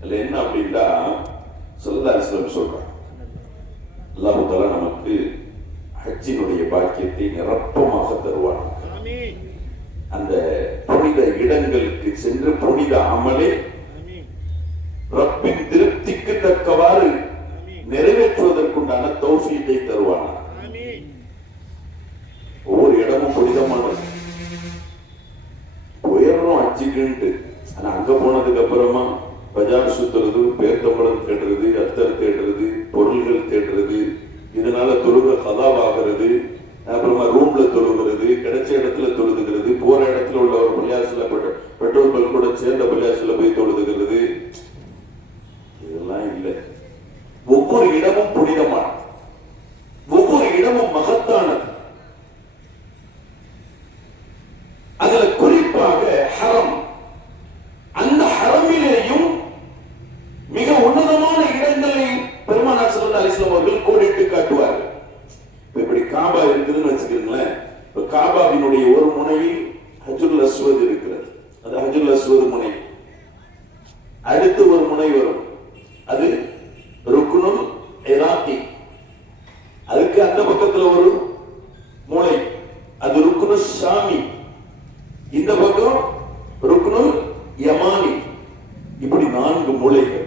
அதுல என்ன அப்படின்னா, ஸல்லல்லாஹு அலைஹி வஸல்லம் சொல்றாங்க, அல்லாஹ் தஆலா நமக்கு ஹஜ்ஜினுடைய பாக்கியத்தை நிரப்பமாக தருவார். அந்த புனித இடங்களுக்கு சென்று புனித அமலை ரப்பின் திருப்திக்கு தக்கவாறு நிறைவேற்றுவதற்குண்டான தௌஃபீக்கை தருவானா. ஒவ்வொரு இடமும் புனிதமானது, உயர்றோம் ஹஜ்ஜுக்குன்ட்டு, ஆனா அங்க போனதுக்கு அப்புறமா பஜார் சுத்துறது, பேர்த்தம்பளம் தேடுறது, அத்தர் தேடுறது, பொருள்கள் தேடுறது, இதனால தொழுக கதாவாகிறது, அப்புறமா ரூம்ல தொழுகிறது, கிடைச்ச இடத்துல தொழுதுகிறது, போற இடத்துல உள்ள ஒரு பள்ளியாசுல பெட்ரோல் பங்க் கூட சேர்ந்த பள்ளியாசுல போய் தொழுதுகிறது, இதெல்லாம் இல்லை. ஒவ்வொரு இடமும் புனிதமானது, ஒவ்வொரு இடமும் மகத்தானது. அதுல குறிப்பாக ஹரம், அந்த ஹரமிலேயும் மிக உன்னதமான இடங்களை பெருமானார் ஸல்லல்லாஹு அலைஹி வஸல்லம் அவர்கள் கோடிட்டு காட்டுவார்கள். இப்படி காபா இருக்குதுன்னு வச்சுக்கிறீங்களேன். இப்ப காபாவினுடைய ஒரு முனையில் ஹஜ்ருல் அஸ்வத் இருக்கிறது, அது ஹஜ்ருல் அஸ்வத் முனை. அடுத்து ஒரு முனை வரும், அது ருக்னுல் இராக்கி. அதுக்கு அந்த பக்கத்துல ஒரு மூலை, அது ருக்னுல் ஷாமி. இந்த பக்கம் ருக்னுல் யமானி. இப்படி 4 மூலைகள்.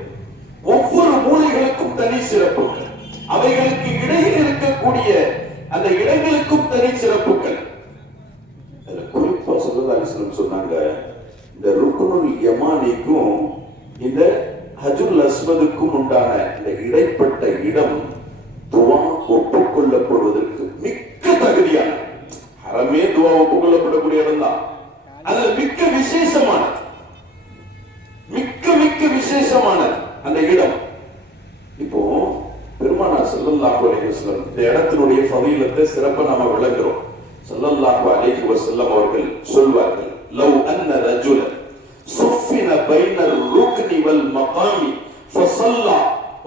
ஒவ்வொரு மூலைகளுக்கும் தனி சிறப்புகள், அவைகளுக்கு இடையில் இருக்கக்கூடிய அந்த இடங்களுக்கும் தனி சிறப்புகள். குறிப்பா ஸல்லல்லாஹு அலைஹி வஸல்லம் சொன்னாங்க, இந்த ருக்னுல் யமானிக்கும் இந்த ஹஜ்ருல் அஸ்வதுக்கும் உண்டான இந்த இடைப்பட்ட இடம் துவா ஒப்புக்கொள்ளப்படுவதற்கு மிக்க தகுதியான, ஹரமே துவா ஒப்புக்கொள்ளப்படக்கூடிய இடம் தான். அதுல மிக்க விசேஷமானது, மிக்க மிக்க விசேஷமானது அந்த இடம். இப்போ பெருமானார் ஸல்லல்லாஹு அலைஹி வஸல்லம் இந்த இடத்தினுடைய ஃபதீலத்தை சிறப்பை நாம விளங்குறோம். ஸல்லல்லாஹு அலைஹி வஸல்லம் அவர்கள் சொல்வார்கள், லவ் அன்ன ரஜுலன் சுஃபின பைனல் ருக்னி வல் மகாமி ஃபஸல்லா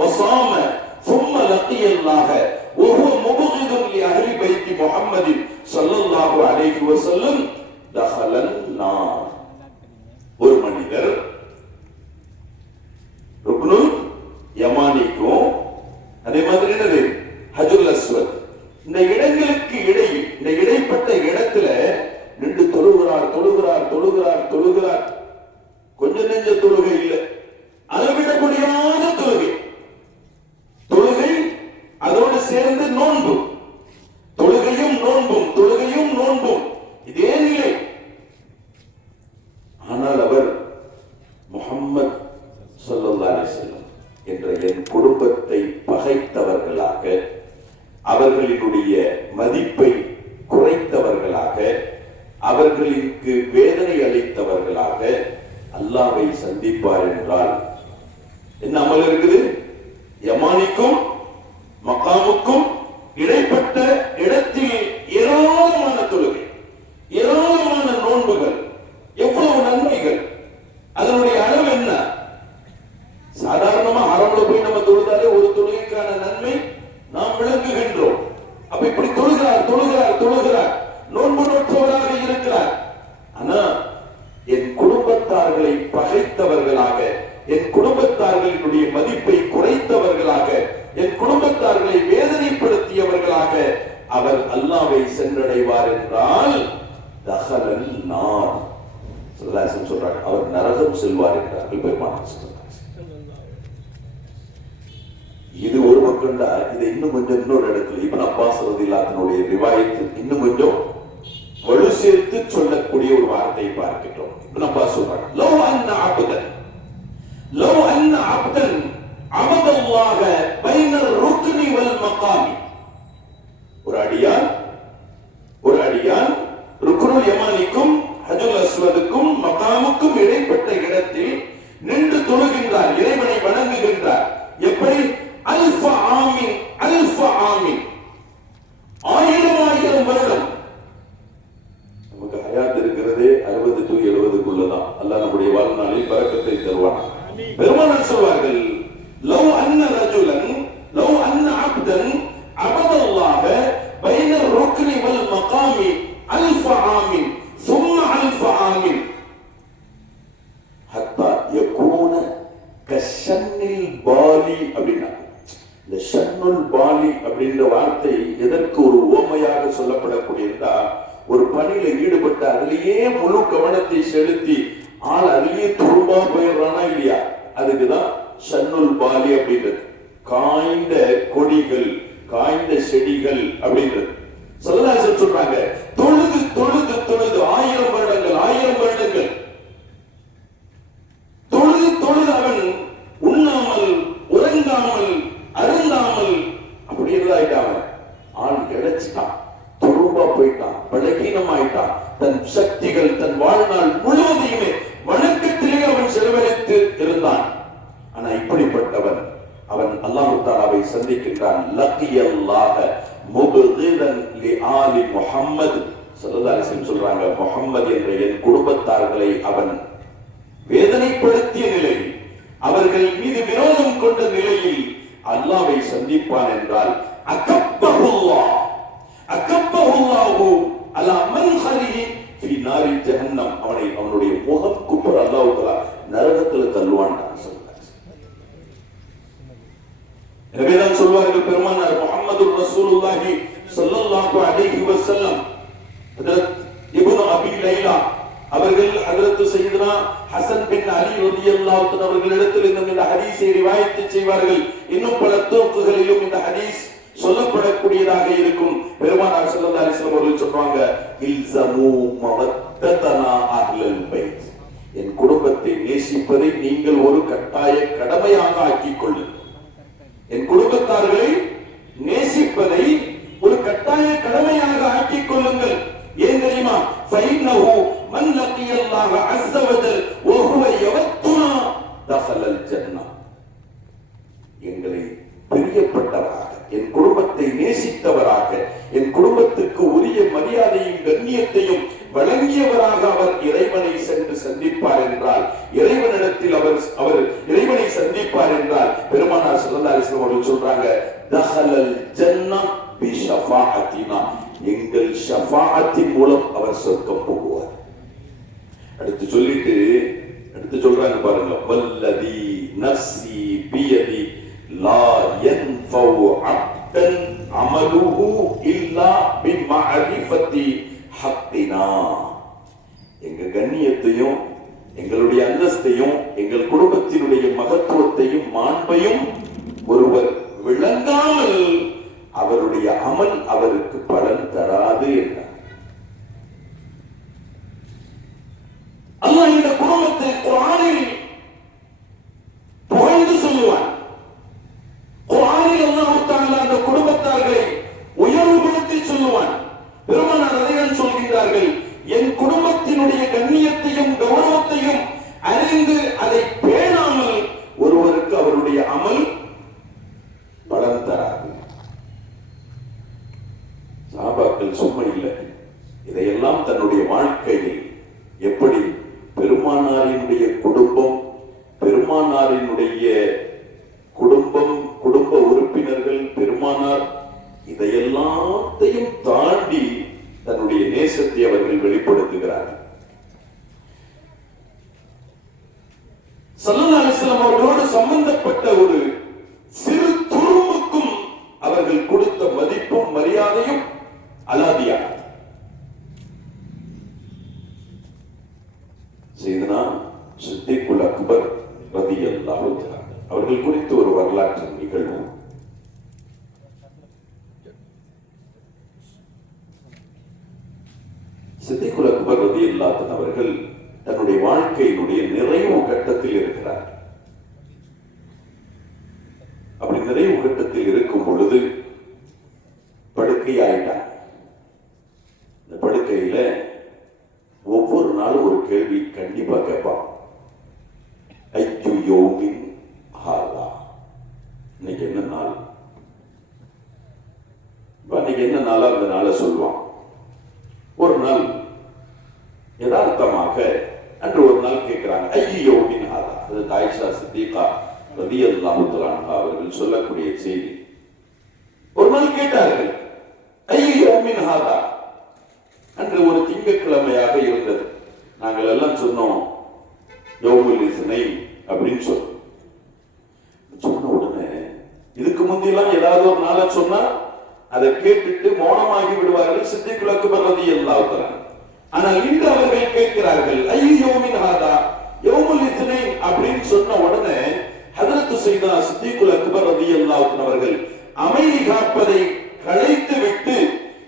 வஸாம ثم لقي الله وهو مبغض لأهل بيت محمد صلى الله عليه وسلم دخل النار. ஒரு மனிதர் ருக்னுல் யமானிக்கும் அதே மாதிரி என்னது ஹஜ்ருல் அஸ்வத், இந்த இடங்களுக்கு இடையில், இந்த இடைப்பட்ட இடத்துல நின்று தொழுகிறார் தொழுகிறார் தொழுகிறார் தொழுகிறார். கொஞ்சம் நெஞ்ச தொழுகை இல்லை, அளவிட முடியாத தொழுகை. தொழுகை அதோடு சேர்ந்து நோன்பு, தொழுகையும் நோன்பும், தொழுகையும் நோன்பும், இதே நிலை. ஆனால் அவர் முஹம்மது ஸல்லல்லாஹு அலைஹி வஸல்லம் என்ற என் குடும்பத்தை பகைத்தவர்களாக, அவர்களினுடைய மதிப்பை குறைத்தவர்களாக, அவர்களுக்கு வேதனை அளித்தவர்களாக அல்லாஹ்வை சந்திப்பார் என்றால் என்ன அமல் இருக்குது? யமானிக்கும் மகாமுக்கும் இடைப்பட்ட இடத்தில் ஏராளமான தொழுகை, ஏராளமான நோன்புகள், எவ்வளவு நன்மைகள், அதனுடைய அளவு என்ன? சாதாரணமா ஹரம்ல போய் நம்ம தொழுதாலே ஒரு தொழுகைக்கான நன்மை நாம் விளங்குகின்றோம். அப்ப இப்படி தொழுகிறார் தொழுகிறார் தொழுகிறார், நோன்பு நோற்றவராக இருக்கிறார். ஆனா என் குடும்பத்தார்களை பகைத்தவர்களாக, என் குடும்பத்தார்களுடைய மதிப்பை குறைத்தவர்களாக, என் குடும்பத்தார்களை வேதனைப்படுத்தியவர்களாக அவர் அல்லாஹ்வை சென்றடைவார் என்றால் தஹலன் நார். ஸல்லல்லாஹு சொல்றார், அவர் நரகம் செல்வார் என்றார்கள் பெருமானார் ஸல்லல்லாஹு. இது ஒரு பக்கம்டா. இது இன்னும் கொஞ்சம் இன்னொரு இடத்துல இப்னு அப்பாஸ் ரலியல்லாஹு ரிவாயத்து இன்னும் கொஞ்சம் வலு சேர்த்து சொல்லக்கூடிய ஒரு வார்த்தையை பார்க்கிறோம். இப்னு அப்பாஸ் சொல்றாங்க, லவ் அன்ன அப்தன், லவ் அன்ன அப்தன் அபதல்லாஹ பைனர் ருக்னி வல் மகாமி. ஒரு அடியான் ருக்னுல் யமானிக்கும் ஹஜ்ருல் அஸ்வதுக்கும் மகாமுக்கும் இடைப்பட்ட இடத்தில் நின்று தொழுகின்றார், இறைவனை வணங்குகின்றார். எப்படி? அல்ஃப ஆமீன், அல்ஃப ஆமீன், 1000 வருடம். நமக்கு ஹயாத் இருக்கிறதே 60 to 70க்குள்ளதான். அல்லாஹ் நம்முடைய வாழ்நாளில் பரக்கத்தை தருவான். பெருமானார் சொல்வார்கள், லவ் அன்ன ரஜுலன், லவ் அன்ன அப்தன் அபதல்லாஹ பைன ருக்னி வல் மகாமி அல்ஃப ஆமீன் ثم அல்ஃப ஆமீன் ஹத்தா யகூன கஷன்னில் பாலி. அப்படின்னா இந்த ஷன்னுல் பாலி அப்படின்ற வார்த்தை எதற்கு ஒரு உவமையாக சொல்லப்படக்கூடியதா? ஒரு பணியில ஈடுபட்ட அதிலேயே முழு கவனத்தை செலுத்தி ஆள் அதிலேயே துரும்பா போயிடுறானா இல்லையா, அதுக்குதான் ஷன்னுல் பாலி அப்படின்றது. காய்ந்த கொடிகள், காய்ந்த செடிகள் அப்படின்றது. ஸல்லல்லாஹு சொல்றாங்க, தொழுது தொழுது தொழுது 1000 வருடங்கள், 1000 வருடங்கள் தொழுது தொழுது அவன் உண்ணாமல் உறங்காமல் அருந்தாமல் அப்படி இருந்தாயிட்டான். ஆள் இழைச்சிட்டான், துரும்பா போயிட்டான், பலகீனமாயிட்டான். தன் சக்திகள், தன் வாழ்நாள் முழுவதையுமே வணக்கத்திலே அவன் செலவழித்து இருந்தான். ஆனா இப்படிப்பட்டவன் அவன் அல்லாஹ் தஆலாவை சந்திக்கின்றான். லக்கியல்லாஹ முபகிதன் லிஆலி முஹம்மத். ஸல்லல்லாஹு அலைஹி வஸல்லம் சொல்றாங்க, முஹம்மது என்ற என் குடும்பத்தார்களை அவன் வேதனைப்படுத்திய நிலையில், அவர்கள் மீது விரோதம் கொண்ட நிலையில் அல்லாஹ்வை சந்திப்பான் என்றால் அகப்பஹுல்லாஹ், அகப்பஹுல்லாஹு அலா மன்ஹரிஹி ஃபீ நாரி ஜஹன்னம். அவனை அவனுடைய முகம் குப்புற அல்லாஹ் தஆலா நரகத்தில் தள்ளுவான். எனவேதான் சொல்வார்கள் பெருமானார் முஹம்மது ரசூலுல்லாஹி ஸல்லல்லாஹு அலைஹி வஸல்லம், ஹஜ்ரத் இப்னு அபி லைலா அவர்கள் ஹஜ்ரத் சய்யிதுனா ஹசன் பின் அலி ரலியல்லாஹு தஆலா அவர்களிடத்தில் இந்த ஹதீஸை ரிவாயத் செய்வார்கள். இன்னும் பல துருக்குகளிலும் இந்த ஹதீஸ் சொல்லப்படக்கூடியதாக இருக்கும். பெருமானார் ஸல்லல்லாஹு அலைஹி வஸல்லம் அவர்கள் சொல்றாங்க, இல்ஸமு மவத்தனா அஹ்லல் பைத். என் குடும்பத்தை நேசிப்பதை நீங்கள் ஒரு கட்டாய கடமையாக ஆக்கிக் கொள்ளுங்கள். என் குடும்பத்தார்களை நேசிப்பதை ஒரு கட்டாய கடமையாக ஆக்கிக் கொள்ளுங்கள். ஏன் தெரியுமா? ஃபைன்னஹு மன் லக்கியல்லாஹ அஸ்ஸ வஜல் வ ஹுவ யவத்துனா தஹலல் ஜன்னah. எங்களை பிரியப்பட்டவராக, என் குடும்பத்தை நேசித்த குடும்பத்துக்கு உரிய மரியாதையும் கண்ணியத்தையும் வழங்கியவராக அவர் இறைவனை சென்று சந்திப்பார் என்றால், இறைவனிடத்தில் அவர் இறைவனை சந்திப்பார் என்றால், பெருமானார் ஸல்லல்லாஹு அலைஹி வஸல்லம் அவர்கள் சொல்றாங்க, தஹலல் ஜன்னah பி ஷஃபாஅத்தினா, எங்கள் ஷஃபாஅத்தின் மூலம் அவர் சொர்க்கம் போவார். அடுத்து சொல்றாங்க பாருங்க, வல்லதி நஃப்ஸி பியதி லா யன்ஃபவு அப்தன் அமலுஹு இல்லா பிமஅரிஃபத்தி ஹக்கினா. எங்க கண்ணியத்தையும் எங்களுடைய அந்தஸ்தையும் எங்கள் குடும்பத்தினுடைய மகத்துவத்தையும் மாண்பையும் ஒருவர் விளங்காமல் அவருடைய அமல் அவருக்கு பலன் தராது என்றார். அல்லாஹ் இந்த குடும்பத்தை குர்ஆனில் புகழ்ந்து சொல்லுவான். குர்ஆனில் அல்லாஹ் தஆலா அந்த குடும்பத்தார்களை உயர்வுபடுத்தி சொல்லுவான். பெருமானார் அதைத்தான் சொல்கிறார்கள், என் குடும்பத்தினுடைய கண்ணியத்தையும் கௌரவத்தையும் அறிந்து அதை பேணாமல் ஒருவருக்கு அவருடைய அமல் பலன் தராது. சஹாபாக்கள் சும்மா இல்லை, இதையெல்லாம் தன்னுடைய வாழ்க்கையில் எப்படி பெருமானாரினுடைய குடும்பம், பெருமானாரினுடைய குடும்ப உறுப்பினர்கள், பெருமானார், இதையெல்லாத்தையும் தாண்டி தன்னுடைய நேசத்தை அவர்கள் வெளிப்படுத்துகிறார்கள். ஸல்லல்லாஹு அலைஹி வஸல்லம் அவர்களோடு சம்பந்தப்பட்ட ஒரு சிறு துரும்புக்கும் அவர்கள் கொடுத்த மதிப்பும் மரியாதையும் அலாதியானது. சையதுனா சித்திக்குல் அக்பர் ரலியல்லாஹு தஆலா அவர்கள் குறித்து ஒரு வரலாற்று நிகழ்வு. சித்திக்குல் அக்பர் ரலியல்லாஹு தஆலா அவர்கள் தன்னுடைய வாழ்க்கையினுடைய நிறைவு கட்டத்தில் இருக்கிறார். அப்படி நிறைவு கட்டத்தில் இருக்கும் பொழுது படுக்கையாயிட்டார். இந்த படுக்கையில ஒவ்வொரு நாளும் ஒரு கேள்வி கண்டிப்பா கேட்பான், ஐயோ யோமின் ஹாதா, இன்னைக்கு என்ன நாள், இன்னைக்கு என்ன நாளா அந்த நாளை சொல்லுவான். ஒரு நாள் யதார்த்தமாக அன்று ஒரு நாள் கேட்கிறாங்க, ஐயோ யோமின் ஹாதா. அது ஆயிஷா சித்திகா ரலியல்லாஹு தஆலா அவர்கள் சொல்லக்கூடிய செய்தி. ஒரு நாள் கேட்டார்கள், ஐயோ யோமின் ஹாதா. அன்று ஒரு திங்கட்கிழமையாக இருந்தது. நாங்கள் எல்லாம் சொன்னோம் யௌமுல் இஸ்னைன் அப்படின்னு சொன்ன உடனே, இதுக்கு முந்தியெல்லாம் ஏதாவது ஒரு நாளை சொன்னா அதை கேட்டுட்டு மௌனமாகி விடுவார்கள் சித்திக்குல் அக்பர் ரலியல்லாஹு தஆலா. ஆனால் இன்று அவர்கள் கேட்கிறார்கள், ஐயோ யோமின் ஹாதா, யௌமுல் இஸ்னைன் அப்படின்னு சொன்ன உடனே ஹஜ்ரத் சையதுனா சித்திக்குல் அக்பர் ரலியல்லாஹு தஆலா அவர்கள் அமைதி காப்பதை களைத்து விட்டு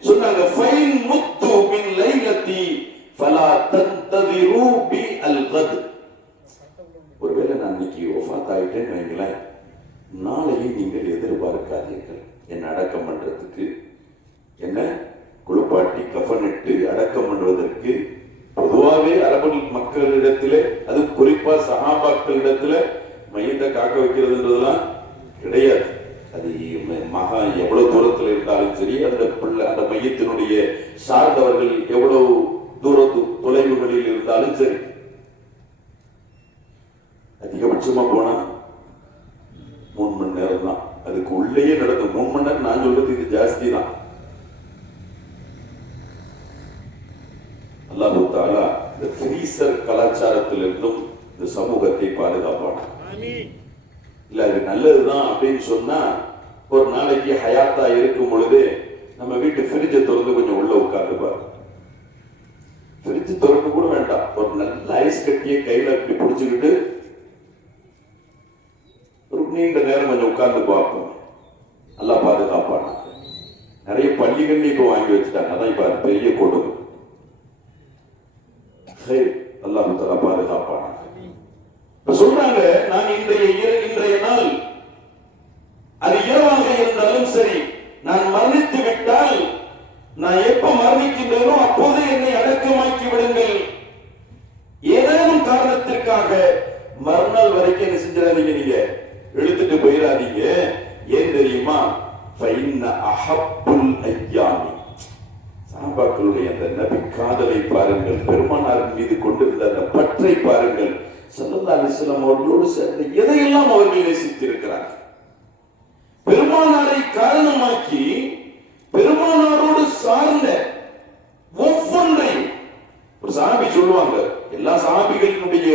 சொன்னாங்க, ஃபைன் முத்து மின் லைலத்தி ஃபலா தன்ததிரு பி அல்-கத். ஒருவேளை நான் இன்னைக்கு வஃபாத் ஆயிட்டேன்னு வைங்களேன், நாளையை நீங்கள் எதிர்பார்க்காதீர்கள். என்ன அடக்கம் பண்றதுக்கு, என்ன குளிப்பாட்டி கஃனிட்டு அடக்கம் பண்ணுவதற்கு பொதுவாகவே அரபு மக்களிடத்திலே, அது குறிப்பா சஹாபாக்களிடத்துல மையத்தை காக்க வைக்கிறதுன்றதுலாம் கிடையாது. அது மகா எவ்வளவு தூரத்தில் இருந்தாலும் சரி, அந்த மையத்தினுடைய சார்ந்தவர்கள் எவ்வளவு தொலைவுகளில் இருந்தாலும் சரி, அதிகபட்சமா போனா 3 மணி நேரம் தான். அதுக்கு உள்ளேயே நடக்கும் 3 மணி நேரம். நான் சொல்றது இது ஜாஸ்தி தான். அல்லாஹ் தஆலா இந்த ஃப்ரீசர் கலாச்சாரத்திலிருந்தும் இந்த சமூகத்தை பாதுகாப்பான். இல்ல அது நல்லதுதான் அப்படின்னு சொன்னா, ஒரு நாளைக்கு ஹயாத்தா இருக்கும் பொழுது நம்ம வீட்டு ஃப்ரிட்ஜை திறந்து கொஞ்சம் உள்ள உட்கார்ந்து பாரு. ஃப்ரிட்ஜ் திறக்க கூட வேண்டாம், ஒரு நல்ல ஐஸ் கட்டியை கையில அப்படி பிடிச்சுக்கிட்டு ஒரு நீண்ட நேரம் கொஞ்சம் உட்கார்ந்து பார்ப்போம். நல்லா பாதுகாப்பான. நிறைய பள்ளிகள் இப்ப வாங்கி வச்சுட்டாங்க. அதான் இப்ப அது பெரிய கொடுமை. அல்லாஹ் தஆலா பாதுகாப்பான. சொல்றாங்க, நான் இன்றைய நாள் அது இரவாக இருந்தாலும் சரி, நான் மரணித்து விட்டால், நான் எப்ப மரணிக்கின்றேனோ அப்போதே என்னை அடக்கமாக்கி விடுங்கள். ஏதேனும் காரணத்திற்காக மறுநாள் வரைக்கும் என்ன செஞ்சிடாதீங்க, நீங்க இழுத்துட்டு போயிடாதீங்க. ஏன் தெரியுமா? ஃபைன்ன அஹப்புல் ஐயாமி, சஹாபாக்களுடைய அந்த நபி காதலை பாருங்கள், பெருமானாரின் மீது கொண்டிருந்த அந்த பற்றை பாருங்கள். ஸல்லல்லாஹு அலைஹி வஸல்லம் அவர்களோடு சேர்ந்து எதையெல்லாம் அவர்கள் நேசித்திருக்கிறார்கள். பெருமானாரை காரணமாக்கி பெருமானாரோடு சார்ந்த ஒவ்வொன்றையும் ஒரு சஹாபி சொல்லுவாங்க, எல்லா சஹாபிகளினுடைய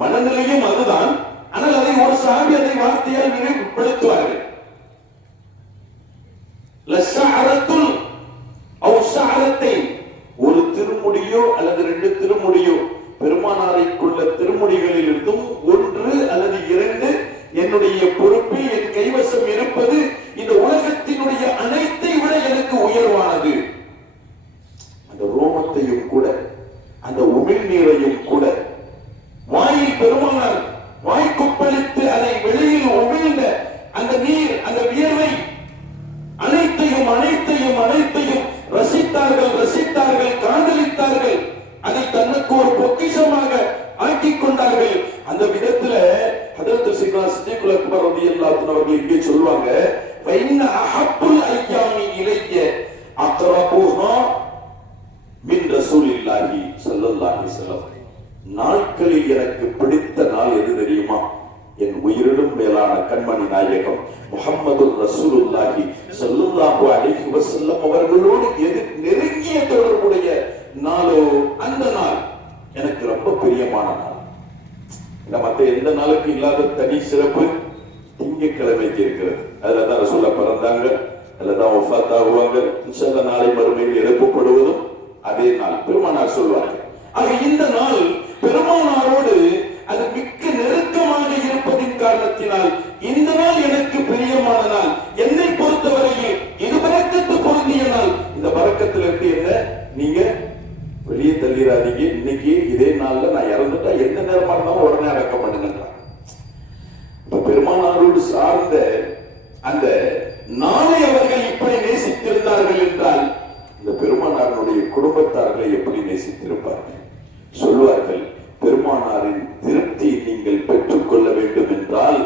மனநிலையும் அதுதான். ஆனால் அதை ஒரு சஹாபி அதை வார்த்தையால் நினைவுபடுத்துவார்கள். லஷஅரத்துல் அவ் ஷஅரத்தை, ஒரு திருமுடியோ அல்லது 2 திருமுடியோ, பெருமானாரைக்குள்ள திருமுடிகளில் இருந்தும் 1 அல்லது 2 என்னுடைய பொறுப்பில் என் கைவசம் இருப்பது இந்த உலகத்தினுடைய அனைத்தை விட எனக்கு உயர்வானது. அந்த ரோமத்தையும் கூட, அந்த உமிழ்நீரையும் கூட வாயில் பெருமானார் வாய்க்குப்பளித்து அதை வெளியில் உமிழ்ந்த அந்த நீர், அந்த வியர்வை அனைத்தையும் அனைத்தையும் அனைத்தையும் ரசித்தார்கள், காதலித்தார்கள். அதை தனக்கு ஒரு பொக்கிஷமாக ஆக்கிக் கொண்டார்கள். அந்த விதத்துல ஹதரத் சையதுனா சித்திகுல் அக்பர் ரலியல்லாஹு அன்ஹு அவர்கள் இங்கே சொல்வாங்க, ஃபைன்ன அஹப்புல் அய்யாமி இலைய அக்ரபுஹா மின் ரசூலில்லாஹி ஸல்லல்லாஹு அலைஹி வஸல்லம். நாட்களில் எனக்கு பிடித்த நாள் எது தெரியுமா? என் உயிரிலும் மேலான கண்மணி நாயகம் முஹம்மது ரசூலுல்லாஹி ஸல்லல்லாஹு அலைஹி வஸல்லம் அவர்களோடு எது நெருங்கிய தொடர்புடைய நாளோ அந்த நாள் எனக்கு ரொம்ப பிரியமான நாள். மற்ற எந்த நாளுக்கு இல்லாத தனி சிறப்பு திங்கட்கிழமைக்கு இருக்கிறது. அதுலதான் ரசூலுல்லாஹ் பிறந்தாங்க, அதுலதான் வஃபாத் ஆகுவாங்க. இன்ஷா அல்லாஹ் நாளை மறுமையில் எழுப்பப்படுவதும் அதே நாள். பெருமானார் சொல்வார்கள். ஆக இந்த நாள் பெருமானாரோடு அது மிக்க நெருக்கமாக இருப்பதின் காரணத்தினால் இந்த நாள் எனக்கு பிரியமான நாள். என்னை பொறுத்தவரையில் இது பரக்கத்து பொருந்திய நாள். இந்த பரக்கத்துல இருந்து என்ன நீங்க வெளியே தள்ளிடாதீங்க. இன்னைக்கு இதே நாள்ல நான் இறந்துட்டா எந்த நேரமா இருந்தாலும் உடனே அடக்கம் பண்ணுங்கன்றான். பெருமானாரோடு சார்ந்த அந்த நாளை அவர்கள் இப்படி நேசித்திருந்தார்கள் என்றால் இந்த பெருமானாருடைய குடும்பத்தார்களை எப்படி நேசித்திருப்பார்கள்? சொல்வார்கள், பெருமானாரின் திருப்தி நீங்கள் பெற்றுக்கொள்ள வேண்டும் என்றால்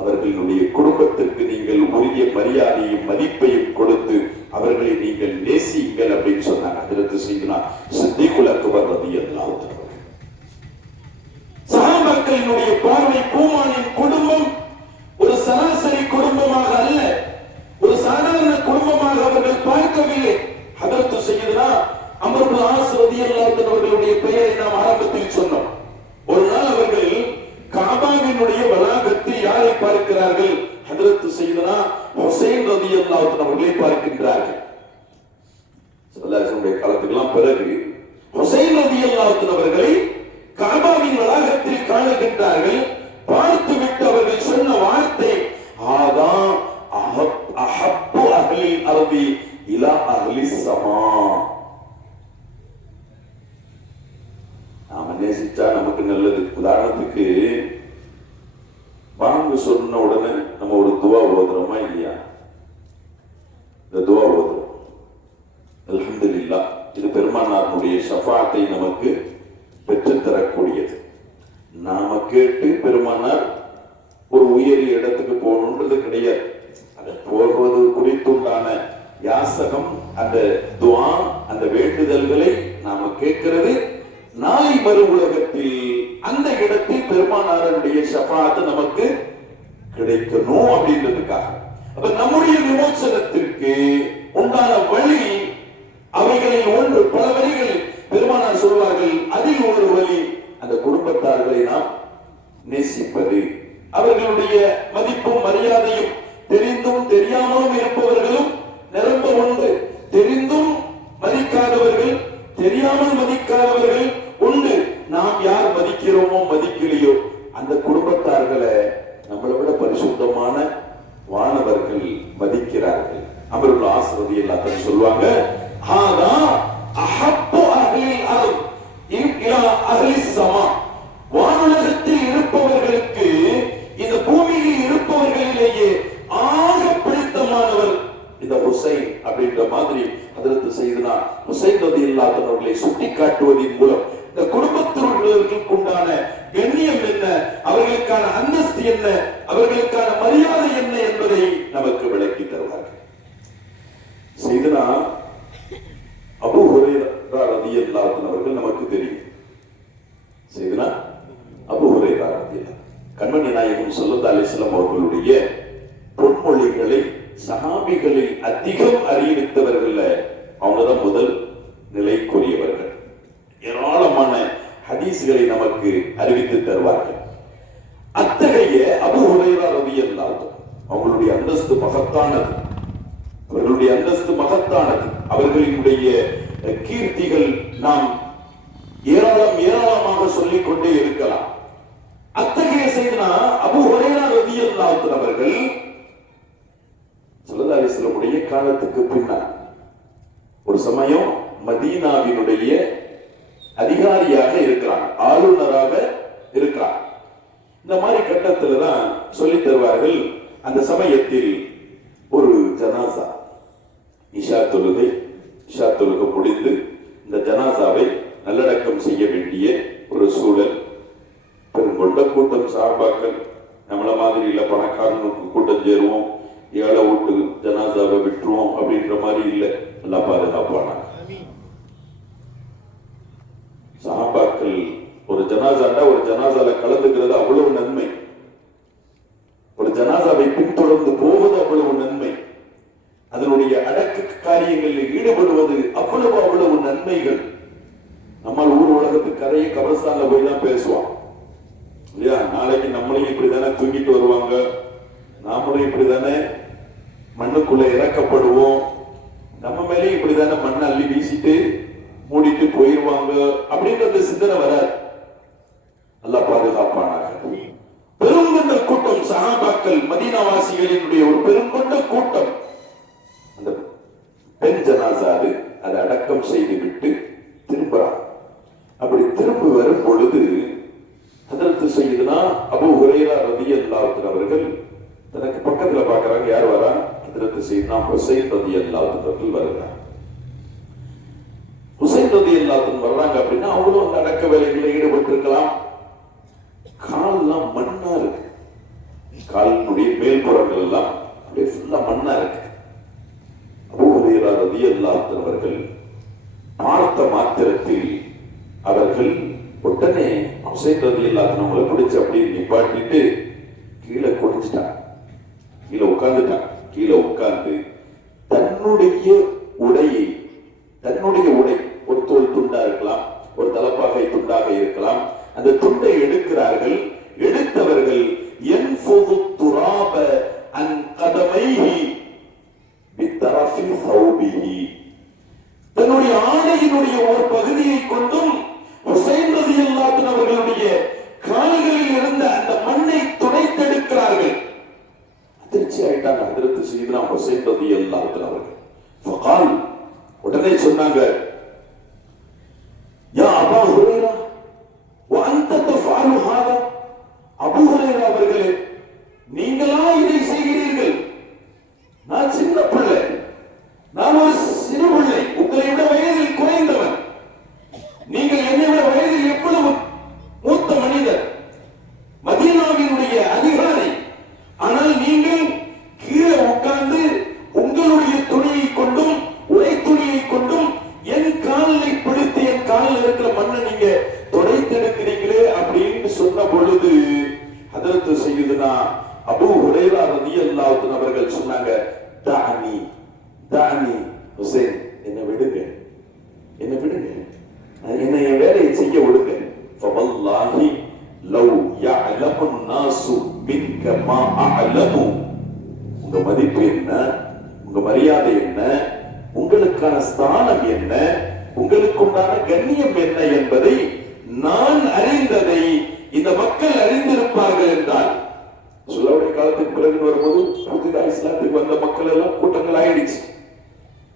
அவர்களுடைய குடும்பத்திற்கு நீங்கள் உரிய மரியாதையும் மதிப்பையும் கொடுத்து அவர்களை நீங்கள் நேசியுங்கள் அப்படின்னு சொன்னாங்க. ஹஜ்ரத் சையதுனா சித்திகுல் அக்பர் ரலியல்லாஹு அன்ஹு. சஹாபாக்களினுடைய பார்வை பூமானின் குடும்பம் ஒரு சராசரி குடும்பமாக அல்ல, ஒரு சாதாரண குடும்பமாக அவர்கள் பார்க்கவில்லை. ஹஜ்ரத் சையதுனா அம்ர் இப்னு ஆஸ் ரலியல்லாஹு அன்ஹு அவர்களுடைய பெயரை நாம் ஆரம்பத்தில் சொன்னோம். ஒரு நாள் அவர்கள் காபாவினுடைய வளாகத்தில் யாரை பார்க்கிறார்கள்? ஹஜ்ரத் சையதுனா ஹுசைன் ரலியல்லாஹு அன்ஹு அவர்களை பார்க்கின்றார்கள். ஸல்லல்லாஹு காலத்துக்கெல்லாம் பிறகு ஹுசைன் ரலியல்லாஹு அன்ஹு அவர்களை காபாவின் வளாகத்தில் காணுகின்றார்கள். பார்த்துவிட்டு அவர்கள் சொன்ன வார்த்தை, ஆதா அஹப்பு அஹ்லி அர்தி இலா அஹ்லி ஸமா. நாம நேசிச்சா நமக்கு நல்லது. உதாரணத்துக்கு பாங்கு சொன்ன உடனே நம்ம ஒரு துவா ஓதுறோமா இல்லையா? இந்த துவா ஓதுறோம், அல்ஹம்துலில்லாஹ். இது பெருமானாருடைய ஷஃபாத்தை நமக்கு பெற்றுத்தரக்கூடியது. நாம கேட்டு பெருமானார் ஒரு உயரிய இடத்துக்கு போகணுன்றது கிடையாது. அது போவது குறித்துண்டான யாசகம், அந்த துஆ, அந்த வேண்டுதல்களை நாம கேட்கிறது நாளை மறு உலகத்தில் அந்த இடத்தில் பெருமானாருடைய ஷஃபாத் நமக்கு கிடைக்கணும் அப்படின்றதுக்காக. அப்ப நம்முடைய விமோசனத்திற்கு உண்டான வழி அவைகளில் ஒன்று, பல வழிகளில் பெருமானார் சொல்வார்கள். அதில் ஒரு வழி அந்த குடும்பத்தார்களை நாம் நேசிப்பது. அவர்களுடைய மதிப்பும் மரியாதையும் தெரிந்தும் தெரியாமலும் இருப்பவர்களும் நிரம்ப உண்டு. தெரிந்தும் மதிக்காதவர்கள், தெரியாமல் மதிக்காதவர்கள் உண்டு. நாம் யார் மதிக்கிறோமோ மதிக்கலையோ அந்த குடும்பத்தார்களை நம்மளை விட பரிசுத்தமான வானவர்கள் மதிக்கிறார்கள். அம்ர் இப்னு ஆஸ் ரலியல்லாஹு அன்ஹு சொல்வாங்க, ஹாதா அஹப்பு அஹ்லி அர்த் இலா அஹ்லி ஸமா. வானுலகத்தில் இருப்பவர்களுக்கு, இந்த பூமியில் இருப்பவர்களிலேயே ஆக பிடித்தமானவர் இந்த ஹுசைன் அப்படின்ற மாதிரி ஹஜ்ரத் சையதுனா ஹுசைன் ரலியல்லாஹு அன்ஹு அவர்களை சுட்டிக்காட்டுவதன் மூலம் இந்த குடும்பத்தினர்களுக்கு உண்டான கண்ணியம் என்ன, அவர்களுக்கான அந்தஸ்து என்ன, அவர்களுக்கான மரியாதை என்ன என்பதை நமக்கு விளக்கி தருவார்கள். சையதுனா அபூ ஹுரைரா ரலியல்லாஹு அன்ஹு அவர்கள் நமக்கு தெரியும். செய்தனா அபூ ஹுரைரா ரலியல்லாஹு கண்மணி நாயகம் ஸல்லல்லாஹு அலைஹி வஸல்லம் அவர்களுடைய பொன்மொழிகளை சஹாபிகளில் அதிகம் அறிவித்தவர்கள் அவங்கதான் முதல் நிலைக்குரியவர்கள். ஏராளமான ஹதீஸ்களை நமக்கு அறிவித்து தருவார்கள். அத்தகைய அபூ ஹுரைரா ரலியல்லாஹு அன்ஹு அவர்களுடைய அந்தஸ்து மகத்தானது. அவர்களுடைய அந்தஸ்து மகத்தானது. அவர்களினுடைய கீர்த்திகள் நாம் ஏராளமாக சொல்லிக் கொண்டே இருக்கலாம். அத்தகைய செய்தனா அபூ ஹுரைரா ரலியல்லாஹு அன்ஹு அவர்கள் ஸல்லல்லாஹு அலைஹி வஸல்லம் காலத்துக்கு பின்னால் ஒரு சமயம் மதீனாவினுடைய அதிகாரியாக இருக்கிறார், ஆளுநராக இருக்கிறார். இந்த மாதிரி கட்டத்துல தான் சொல்லி தருவார்கள். அந்த சமயத்தில் ஒரு ஜனாசா இஷா தொழுகை முடிந்து இந்த ஜனாசாவை நல்லடக்கம் செய்ய வேண்டிய ஒரு சூழல். பெருங்கொண்ட கூட்டம் சஹாபாக்கள், நம்மள மாதிரி இல்ல பணக்காரனுக்கு கூட்டம் சேருவோம், ஏழை விட்டு ஜனாசாவை விட்டுருவோம் அப்படின்ற மாதிரி இல்லை. நல்லா பாதுகாப்பானாங்க சஹாபாக்கள். ஒரு ஜனாசாண்டா ஒரு ஜனாசால கலந்துக்கிறது அவ்வளவு நன்மை. ஒரு ஜனாசாவை பின்தொடர்ந்து போவது அவ்வளவு நன்மை. அதனுடைய அடக்க காரியங்களில் ஈடுபடுவது அவ்வளவு நன்மைகள். நம்மால் ஊர் உலகத்துக்கு கதையை கபரஸ்தான்ல போய் தான் பேசுவான் இல்லையா? நாளைக்கு நம்மளையும் இப்படிதானே தூங்கிட்டு வருவாங்க, நாமளும் இப்படிதானே மண்ணுக்குள்ள இறக்கப்படுவோம், நம்ம மேலே இப்படிதானே மண்ணை அள்ளி வீசிட்டு மூடிட்டு போயிருவாங்க அப்படின்றது சிந்தனை வராது. நல்லா பாதுகாப்பானாக. பெருங்கொண்ட கூட்டம் சஹாபாக்கள், மதீனாவாசிகளினுடைய ஒரு பெருங்கொண்ட கூட்டம். அந்த பெண் ஜனாசா அதை அடக்கம் செய்து விட்டு திரும்புறான். அப்படி திரும்பி வரும் பொழுது ஹதரத் சய்யிதுனா அபூ ஹுரைரா ரலியல்லாஹு அன்ஹு அவர்கள் தனக்கு பக்கத்துல பார்க்கறாங்க. யார் வரா? ஹதரத் சய்யிதுனா ஹுசைன் ரலியல்லாஹு அன்ஹு அவர்கள் வருகிறார். ஹுசைன் ரலியல்லாஹு அன்ஹு வர்றாங்க அப்படின்னா அவங்களும் அந்த அடக்க வேலைகளில் ஈடுபட்டு இருக்கலாம். கால்லாம் மண்ணா இருக்கு, காலினுடைய மேல்புறங்கள் எல்லாம் அப்படியே ஃபுல்லா மண்ணா இருக்கு. அபூ ஹுரைரா ரலியல்லாஹு அன்ஹு அவர்கள் பார்த்த மாத்திரத்தில் அவர்கள் உடனே ஹுசைன் ரலியல்லாஹு அன்ஹு அவங்களை பிடிச்சு அப்படியே நிப்பாட்டிட்டு கீழே குடிச்சிட்டாங்க, கீழே உட்கார்ந்துட்டாங்க. கீழே உட்கார்ந்து தன்னுடைய உடை ஒரு தோல் துண்டா இருக்கலாம், ஒரு தலப்பாகை துண்டாக இருக்கலாம், அந்த துண்டை எடுக்கிறார்கள். எடுத்தவர்கள் யன்ஃபுது துராப அன் கதமைஹி பிதரஃபி ஸௌபிஹி, தன்னுடைய ஆடையினுடைய ஒரு பகுதியை கொண்டும் ஹுசைன் ரலியல்லாஹு அன்ஹு அவர்களுடைய கால்களில் இருந்த அந்த மண்ணை துடைத்தெடுக்கிறார்கள். அதிர்ச்சி ஆயிட்டாங்க ஹஜ்ரத் சய்யிதுனா ஹுசைன் ரலியல்லாஹு அன்ஹு அவர்கள். ஃபகால், உடனே சொன்னாங்க, யா அபூ ஹுரைரா வ அன்த தஃஅலு ஹாதா, அபூ ஹுரைரா அவர்களே நீங்களா இதை செய்கிறீர்கள்? நான் சின்ன பிள்ளை, நான் ஒரு சிறு பிள்ளை, உங்களை விட வயதில் குறைந்தவன். நீங்கள் என்னை விட வயதில் எவ்வளவு மூத்த மனிதர், மதீனாவினுடைய அதிகாரி. ஆனால் நீங்கள் கீழே உட்கார்ந்து உங்களுடைய துணியை கொண்டும் உடை துணியை கொண்டும் என் காலை பிடித்து என் காலில் இருக்கிற மண்ணை நீங்க துடைத்தெடுக்கிறீங்களே அப்படின்னு சொன்ன பொழுது ஹதரத் சய்யிதுனா அபூ ஹுரைரா ரலியல்லாஹு அன்ஹு அவர்கள் சொன்னாங்க, தானி தானி ஹுசைன், என்னை விடுங்க, என்னை என் வேலையை செய்ய விடுங்க. ஃபவல்லாஹி லவ் யஅலமு நாசு மின்க மா அஅலமு, உங்க மதிப்பு என்ன, உங்க மரியாதை என்ன, உங்களுக்கான ஸ்தானம் என்ன, உங்களுக்குண்டான கண்ணியம் என்ன என்பதை நான் அறிந்ததை இந்த மக்கள் அறிந்திருப்பார்கள் என்றால். சொல்லவுடைய காலத்துக்கு பிறகு வரும்போது புதிதாக இஸ்லாத்துக்கு வந்த மக்கள் எல்லாம் கூட்டங்கள் ஆயிடுச்சு.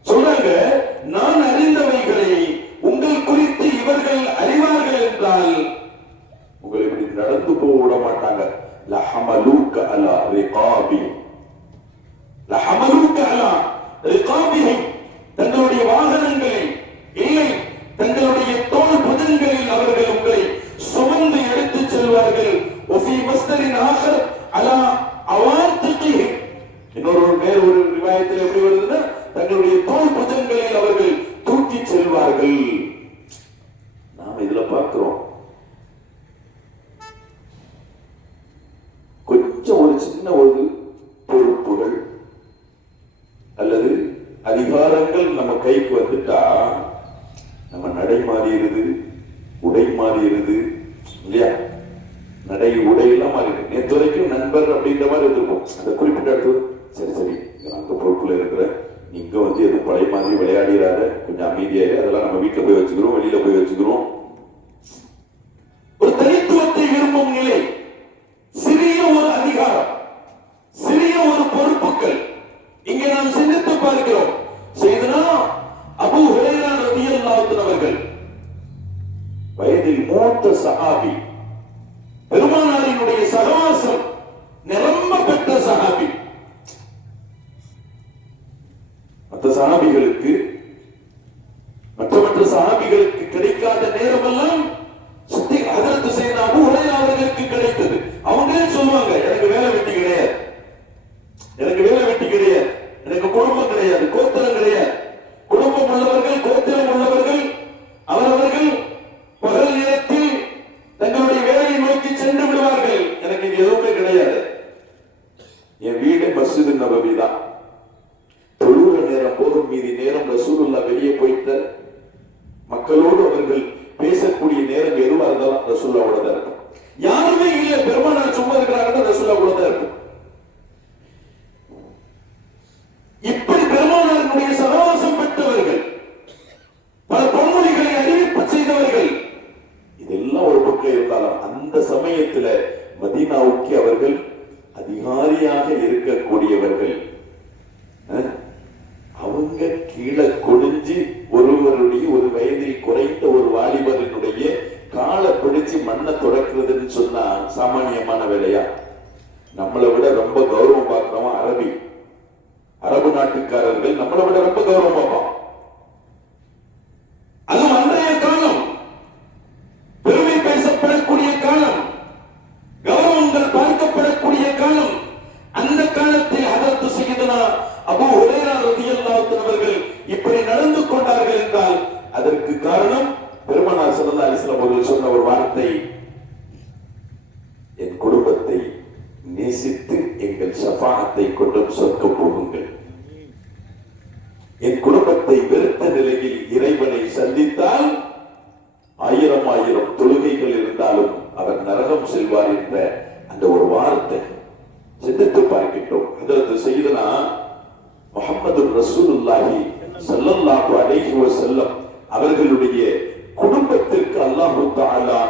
சொல்றாங்க, நான் அறிந்தவைகளை உங்கள் குறித்து இவர்கள் அறிவார்கள் என்றால் உங்களை இப்படி நடந்து போக விட மாட்டாங்க. லஹமலூக அலா ரிகாபிஹிம், லஹமலூக அலா ரிகாபிஹிம், தங்களுடைய வாகனங்களில் இல்லை தங்களுடைய தோள் புஜங்களில் அவர்கள் உங்களை சுமந்து எடுத்துச் செல்வார்கள். வஃபி மஸ்தரின் ஆகர் அலா அவாத்திகிஹிம், இன்னொரு வேறு ஒரு ரிவாயத்தில் எப்படி வருதுன்னா தங்களுடைய தோள் புஜங்களில் நாம இதுல பார்க்கிறோம். கொஞ்சம் ஒரு சின்ன ஒரு பொறுப்புகள் அல்லது அதிகாரங்கள் நம்ம கைக்கு வந்துட்டா நம்ம நடை மாறிடுது, உடை மாறிடுது இல்லையா? நடை உடையெல்லாம் மாறிடுது. நேற்று வரைக்கும் நண்பர் அப்படின்ற மாதிரி இருந்திருக்கும். அந்த குறிப்பிட்ட இடத்துல சரி அங்க பொறுப்புல இருக்கிற நீங்க எதுவும் பழைய மாதிரி விளையாடிடாத, கொஞ்சம் அமைதியாக, அதெல்லாம் நம்ம வீட்டுல போய் வச்சுக்கிறோம், வெளியில போய் வச்சுக்கிறோம். ஒரு தனித்துவத்தை விரும்பும் நிலை, சிறிய ஒரு அதிகாரம், சிறிய ஒரு பொறுப்புகள் இங்கே நாம் சிந்தித்து பார்க்கிறோம். செய்தனா அபூ ஹுரைரா ரலியல்லாஹு அன்ஹு அவர்கள் வயதில் மூத்த சஹாபி, பெருமானாரினுடைய சகவாசம் நிரம்ப பெற்ற சஹாபி. மற்ற சஹாபிகளுக்கு மற்ற சஹாபிகளுக்கு கிடைக்காத நேரமெல்லாம் ஹஜ்ரத் செய்தனா அபூ ஹுரைரா அவர்களுக்கு கிடைத்தது. அவங்களே சொல்லுவாங்க, எனக்கு வேலை வெட்டி கிடையாது, எனக்கு குடும்பம் கிடையாது, கோத்திரம் கிடையாது. குடும்பம் உள்ளவர்கள், கோத்திரம் உள்ளவர்கள் அவரவர்கள் பகல் நேரத்தில் தங்களுடைய வேலையை நோக்கி சென்று விடுவார்கள். எனக்கு இது எதுவுமே கிடையாது. என் வீடு மஸ்ஜித் நபவி தான். தொழுகிற நேரம் போதும், மீதி நேரம் ரசூலுல்லாஹ் வெளியே போயிட்டு மக்களோடு அவர்கள் பேசக்கூடிய நேரம் எதுவா இருந்தாலும் ரசூலுல்லாஹ் தான் இருக்கும். யாருமே இல்லை, பெருமானார் சும்மா இருக்கிறாங்கன்னா ரசூலுல்லாஹ் தான் இருக்கும். இப்படி பெருமானாரினுடைய சகவாசம் பெற்றவர்கள், பல பொன்மொழிகளை அறிவிப்பு செய்தவர்கள், இதெல்லாம் ஒரு பக்கம் இருந்தாலும் அந்த சமயத்துல மதீனாவுக்கு அவர்கள் அதிகாரியாக இருக்கக்கூடியவர்கள். அவங்க கீழே கொடிஞ்சு ஒருவருடைய ஒரு வயதில் குறைந்த ஒரு வாலிபரினுடைய காலை பிடிச்சு மண்ணை தொடக்கிறதுன்னு சொன்னா சாமானியமான வேலையா? நம்மளை விட ரொம்ப கௌரவம் பார்க்கிறவன் அரபு நாட்டுக்காரர்கள் நம்மளை விட ரொம்ப கௌரவம் பார்ப்பான். அது அன்றைய காலம், பெருமை பேசப்படக்கூடிய காலம், கௌரவங்கள் பார்க்கப்படக்கூடிய காலம். அந்த காலத்தில் ஹஜ்ரத் சய்யிதுனா அபூ ஹுரைரா ரலியல்லாஹு அன்ஹு அவர்கள் இப்படி நடந்து கொண்டார்கள் என்றால் அதற்கு காரணம் பெருமானார் ஸல்லல்லாஹு அலைஹி வஸல்லம் அவர்கள் சொன்ன ஒரு வார்த்தை, என் குடும்பத்தை நேசித்து எங்கள் ஷஃபாஅத்தை கொண்டு சொர்க்கம் போகுங்கள். என் குடும்பத்தை வெறுத்த நிலையில் இறைவனை சந்தித்தால் 1000 தொழுகைகள் இருந்தாலும் அவர் நரகம் செல்வார் என்ற அந்த ஒரு வார்த்தை சிந்தித்து பார்க்கின்றோம். ஹஜ்ரத் சய்யிதுனா முஹம்மது ரசூலுல்லாஹி ஸல்லல்லாஹு அலைஹி வஸல்லம் அவர்களுடைய குடும்பத்திற்கு அல்லாஹ் தஆலா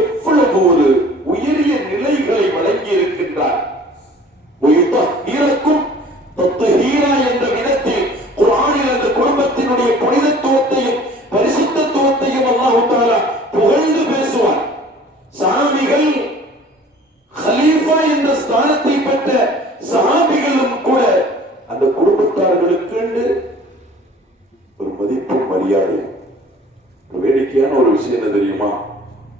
எவ்வளவு ஒரு உயரிய நிலைகளை வழங்கி இருக்கின்றார். என்ற விதத்தில் குர்ஆனில் அந்த குடும்பத்தினுடைய புனிதத்துவத்தையும் பரிசுத்தத்துவத்தையும் அல்லாஹ் தஆலா புகழ்ந்து பேசுவார். சஹாபிகள் கலீஃபா என்ற ஸ்தானத்தை பெற்ற சஹாபிகளும் கூட அந்த குடும்பத்தார்களுக்கு ஒரு மதிப்பும் மரியாதை. ஒரு வேடிக்கையான ஒரு விஷயம் என்ன தெரியுமா?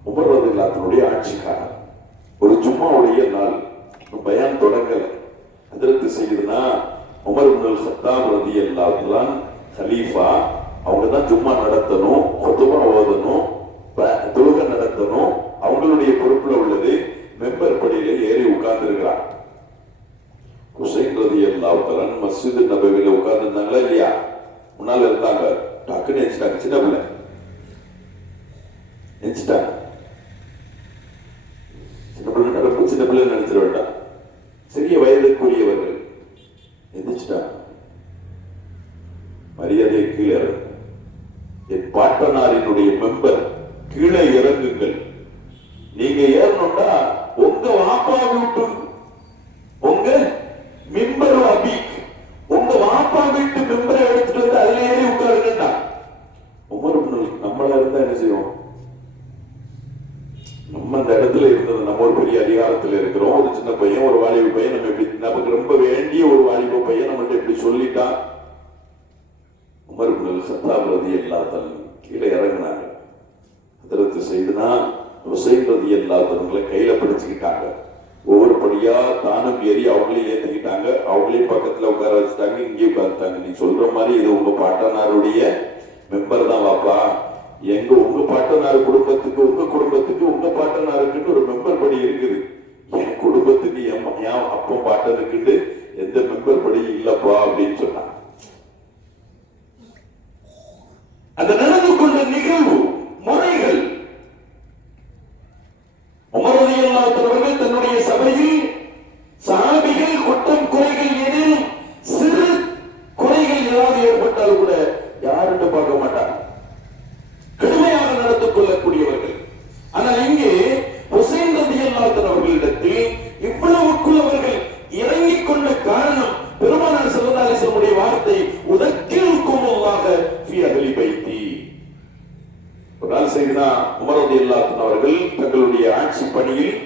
உமர் ரலியல்லாஹு ஆட்சிக்காரர் ஒரு ஜும்மாவுடைய நாள் பயான் தொடங்கல. ஹஜ்ரத் சய்யிதுனா உமர் இப்னுல் கத்தாப் ரலியல்லாஹு அன்ஹு கலீஃபா, அவங்க தான் ஜும்மா நடத்தணும், குத்பா ஓதணும், தொழுகை நடத்தணும். அவங்களுடைய பொறுப்புல உள்ளது. மெம்பர் படியில ஏறி உட்கார்ந்து இருக்கிறார். ஹுசைன் ரலியல்லாஹு அன்ஹு மஸ்ஜித் நபவியில உட்கார்ந்து இருந்தாங்களா இல்லையா? முன்னால இருந்தாங்க. டக்குன்னு நினைச்சிட்டாங்க, சின்ன பிள்ளை நினைச்சிட்டாங்க. சின்ன பிள்ளை நினைச்சிட வேண்டாம், சிறிய வயதுக்குரியவர்கள் எந்திரிச்சிட்டாங்க. மரியாதை கீழே இறங்கு, என் பாட்டனாரினுடைய மெம்பர் கீழே இறங்குங்கள். நீங்க ஏறணும்னா உங்க வாப்பா வீட்டு, உங்க மெம்பர் அபீக், உங்க வாப்பா வீட்டு மெம்பரை எடுத்துட்டு வந்து அதுல ஏறி உட்காருங்கண்டா. உமர் நம்மள இருந்தா என்ன செய்வோம்? நம்ம அந்த இடத்துல இருந்தது, நம்ம ஒரு பெரிய அதிகாரத்துல இருக்கிறோம், ஒரு சின்ன பையன், ஒரு வாலிப பையன், நம்ம எப்படி நமக்கு ரொம்ப வேண்டிய ஒரு வாலிப பையன் நம்மகிட்ட எப்படி சொல்லிட்டான். உமர் இப்னுல் கத்தாப் ரலியல்லாஹு அன்ஹு கீழே இறங்கினாங்க. ஹஜ்ரத் சய்யிதுனா ஹுசைன் ரலியல்லாஹு அன்ஹுவை கையில பிடிச்சுக்கிட்டாங்க. ஒவ்வொரு படியா தானும் ஏறி அவங்களையும் ஏற்றிக்கிட்டாங்க. அவங்களையும் பக்கத்துல உட்கார வச்சுட்டாங்க, இங்கேயும் உட்காந்துட்டாங்க. நீ சொல்ற மாதிரி இது உங்க பாட்டனாருடைய மெம்பர் தான் வாப்பா, உங்க பாட்டனார் குடும்பத்துக்கு உங்க குடும்பத்துக்கு உங்க பாட்டனாருக்குன்னு ஒரு மெம்பர் படி இருக்குது. என் குடும்பத்துக்கு என் அப்பா பாட்டனுக்குன்னு எந்த மெம்பர் படி இல்லப்பா அப்படின்னு சொன்னாங்க. அந்த நடந்து கொண்ட நிகழ்வு முறைகள் உமர் ரலியல்லாஹு அன்ஹு அவர்கள் தன்னுடைய சபையில் சஹாபிகள் குற்றம் குறைகள் ஏதேனும் சிறு குறைகள் ஏதாவது ஏற்பட்டால் கூட யாருன்னு பார்க்க மாட்டாங்க, கடுமையாக நடந்து கொள்ளக்கூடியவர்கள். ஆனால் இங்கே ஹுசைன் ரலியல்லாஹு அன்ஹு அவர்களிடத்தில் இவ்வளவுக்குள் அவர்கள் இறங்கிக் கொண்ட காரணம் பெருமானார் ஸல்லல்லாஹு அலைஹி வஸல்லம் வார்த்தை உதக்கிலுக்குமுல்லாஹ ஃபீ அஹ்லி பைத்தி. ஒரு நாள் செய்தா உமர் ரலியல்லாஹு அன்ஹு அவர்கள் தங்களுடைய ஆட்சி பணியில்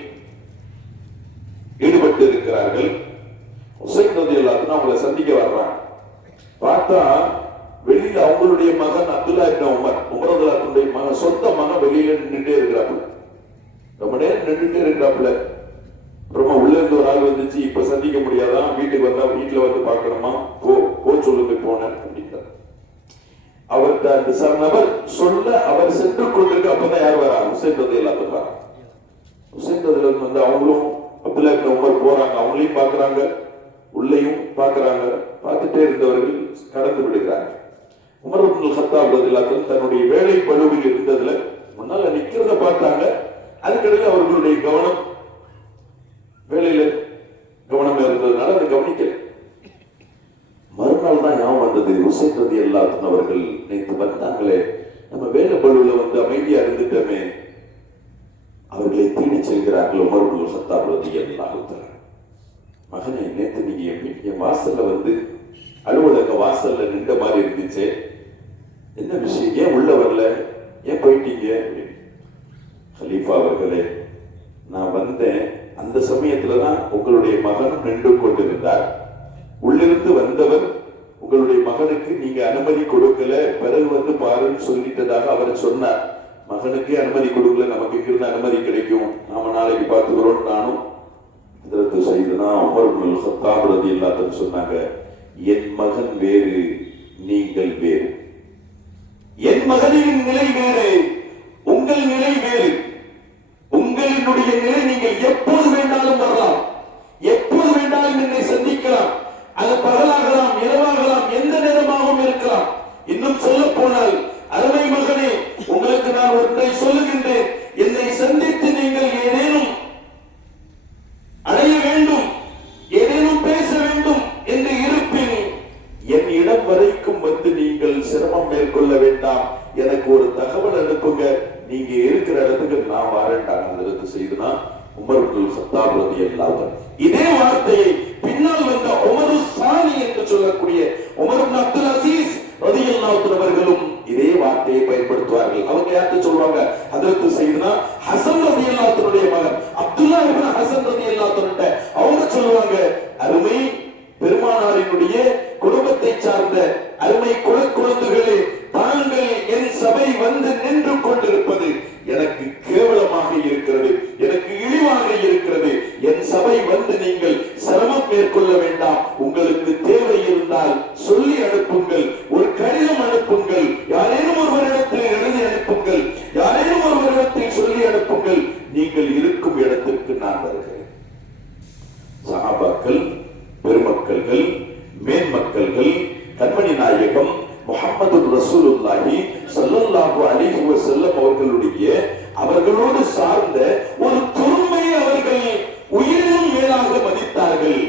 ஈடுபட்டு இருக்கிறார்கள். ஹுசைன் ரலியல்லாஹு அன்ஹு அவங்களை சந்திக்க வர்றாங்க. பார்த்தா வெளியில அவங்களுடைய மகன் அப்துல்லா இப்னு உமர் ரலியல்லாஹு அன்ஹுடைய மகன் சொந்த மகன் வெளியில நின்றுட்டே இருக்கிறாப்புல, ரொம்ப நேரம் நின்றுட்டே இருக்கிறாப்புல. அப்புறமா உள்ள இருந்து ஒரு ஆள் வந்துச்சு, இப்ப சந்திக்க முடியாதான், வீட்டுக்கு வந்தா வீட்டுல வந்து பார்க்கணுமா, போ சொல்லுங்க போனேன் அப்படின்ட்டார். அவர்கிட்ட அந்த நபர் சொல்ல அவர் சென்று கொண்டிருக்க அப்பதான் யார் வரா, ஹுசைன் ரலியல்லாஹு அன்ஹு வரா. ஹுசைன் ரலியல்லாஹு அன்ஹு வந்து அவங்களும் அப்துல்லா இப்னு உமர் போறாங்க, அவங்களையும் பாக்குறாங்க, உள்ளேயும் பாக்குறாங்க. பார்த்துட்டே இருந்தவர்கள் கடந்து விடுகிறார்கள். உமர் இப்னு கத்தாப் ரலியல்லாஹு அன்ஹு தன்னுடைய வேலை பளுவில் இருந்ததுல முன்னால நிக்கிறத பார்த்தாங்க. அதுக்கிடையில் அவர்களுடைய கவனம் வேலையில கவனம் இருந்ததுனால அதை கவனிக்கல. மறுநாள் தான் ஞாபகம் வந்தது, ஹுசைன் ரலியல்லாஹு அன்ஹு அவர்கள் நேற்று வந்தாங்களே, நம்ம வேலை பளுவில் வந்து அமைதியா இருந்துட்டோமே, அவர்களை தேடி செல்கிறார்கள். உமர் இப்னு கத்தாப் ரலியல்லாஹு அன்ஹு, மகனே நேற்று நீங்க என் வாசல்ல வந்து அலுவலக வாசல்ல நின்ற மாதிரி இருந்துச்சு, என்ன விஷயம், ஏன் உள்ள வரல, ஏன் போயிட்டீங்க? கலீஃபா அவர்களே, நான் வந்தேன், அந்த சமயத்துலதான் உங்களுடைய மகனும் நின்று கொண்டிருந்தார். உள்ளிருந்து வந்தவர் உங்களுடைய மகனுக்கு நீங்க அனுமதி கொடுக்கல, பிறகு வந்து பாருன்னு சொல்லிட்டதாக அவர் சொன்னார். மகனுக்கே அனுமதி கொடுக்கல, நமக்கு இங்கிருந்து அனுமதி கிடைக்கும், நாம நாளைக்கு பார்த்துக்கிறோம். நானும் இதற்கு செய்தனா உமர் இப்னு கத்தாப் ரலியல்லாஹு அன்ஹு சொன்னாங்க, என் மகன் வேறு, நீங்கள் வேறு. என் மகனின் நிலை வேறு, உங்கள் நிலை வேறு. உங்களினுடைய நிலை, நீங்கள் எப்போது வேண்டாலும் வரலாம், எப்போது வேண்டாலும் என்னை சந்திக்கலாம். அது பகலாகலாம், இரவாகலாம், எந்த நேரமாகவும் இருக்கலாம். இன்னும் சொல்ல போனால் அருமை மகனே, உங்களுக்கு நான் ஒன்றை சொல்லுகின்றேன், என்னை சந்தித்து நீங்கள் ஏதேனும் அடைய வேண்டும், ஏதேனும் பேச வேண்டும் என்று இருப்பின் என் இடம் வரைக்கும் வந்து நீங்கள் சிரமம் மேற்கொள்ள வேண்டாம், எனக்கு ஒரு தகவல் அனுப்புங்க, நீங்க இருக்கிற இடத்துக்கு நான் வரேன்டாங்க செய்துனா உமர் இப்னு கத்தாப் ரலியல்லாஹு அன்ஹு. இதே வார்த்தையை பின்னால் வந்த உமர் சானி என்று சொல்லக்கூடிய உமர் இப்னு அப்துல் அசீஸ் ரலியல்லாஹு அன்ஹு அவர்களும் இதே வார்த்தையை பயன்படுத்துவார்கள். அவங்க யார்கிட்ட சொல்லுவாங்க, ஹஜ்ரத் சையதுனா ஹசன் ரலியல்லாஹு அன்ஹுடைய மகன் அப்துல்லா இப்னு ஹசன் ரலியல்லாஹு அன்ஹு அவங்க சொல்லுவாங்க, அருமை பெருமானாரினுடைய குடும்பத்தை சார்ந்த அருமை குழந்தைகளே, தாங்கள் என் சபை வந்து நின்று கொண்டிருப்பது எனக்கு கேவலமாக இருக்கிறது, எனக்கு இழிவாக இருக்கிறது. என் சபை வந்து நீங்கள் சிரமம் மேற்கொள்ள வேண்டாம், உங்களுக்கு தேவை இருந்தால் சொல்லி அனுப்புங்கள், ஒரு கடிதம் அனுப்புங்கள், யாரேனும் ஒருவரிடத்தில் எழுதி அனுப்புங்கள், யாரேனும் ஒருவரிடத்தில் சொல்லி அனுப்புங்கள், நீங்கள் இருக்கும் இடத்திற்கு நான் வருகிறேன். சஹாபாக்கள், பெருமக்கள்கள், மேன்மக்கள்கள், கண்மணி நாயகம் முஹம்மது ரசூலுல்லாஹி ஸல்லல்லாஹு அலைஹி வஸல்லம் அவர்களோடு சார்ந்த ஒரு பொறுமையை அவர்கள் உயிரினும் மேலாக மதித்தார்கள்.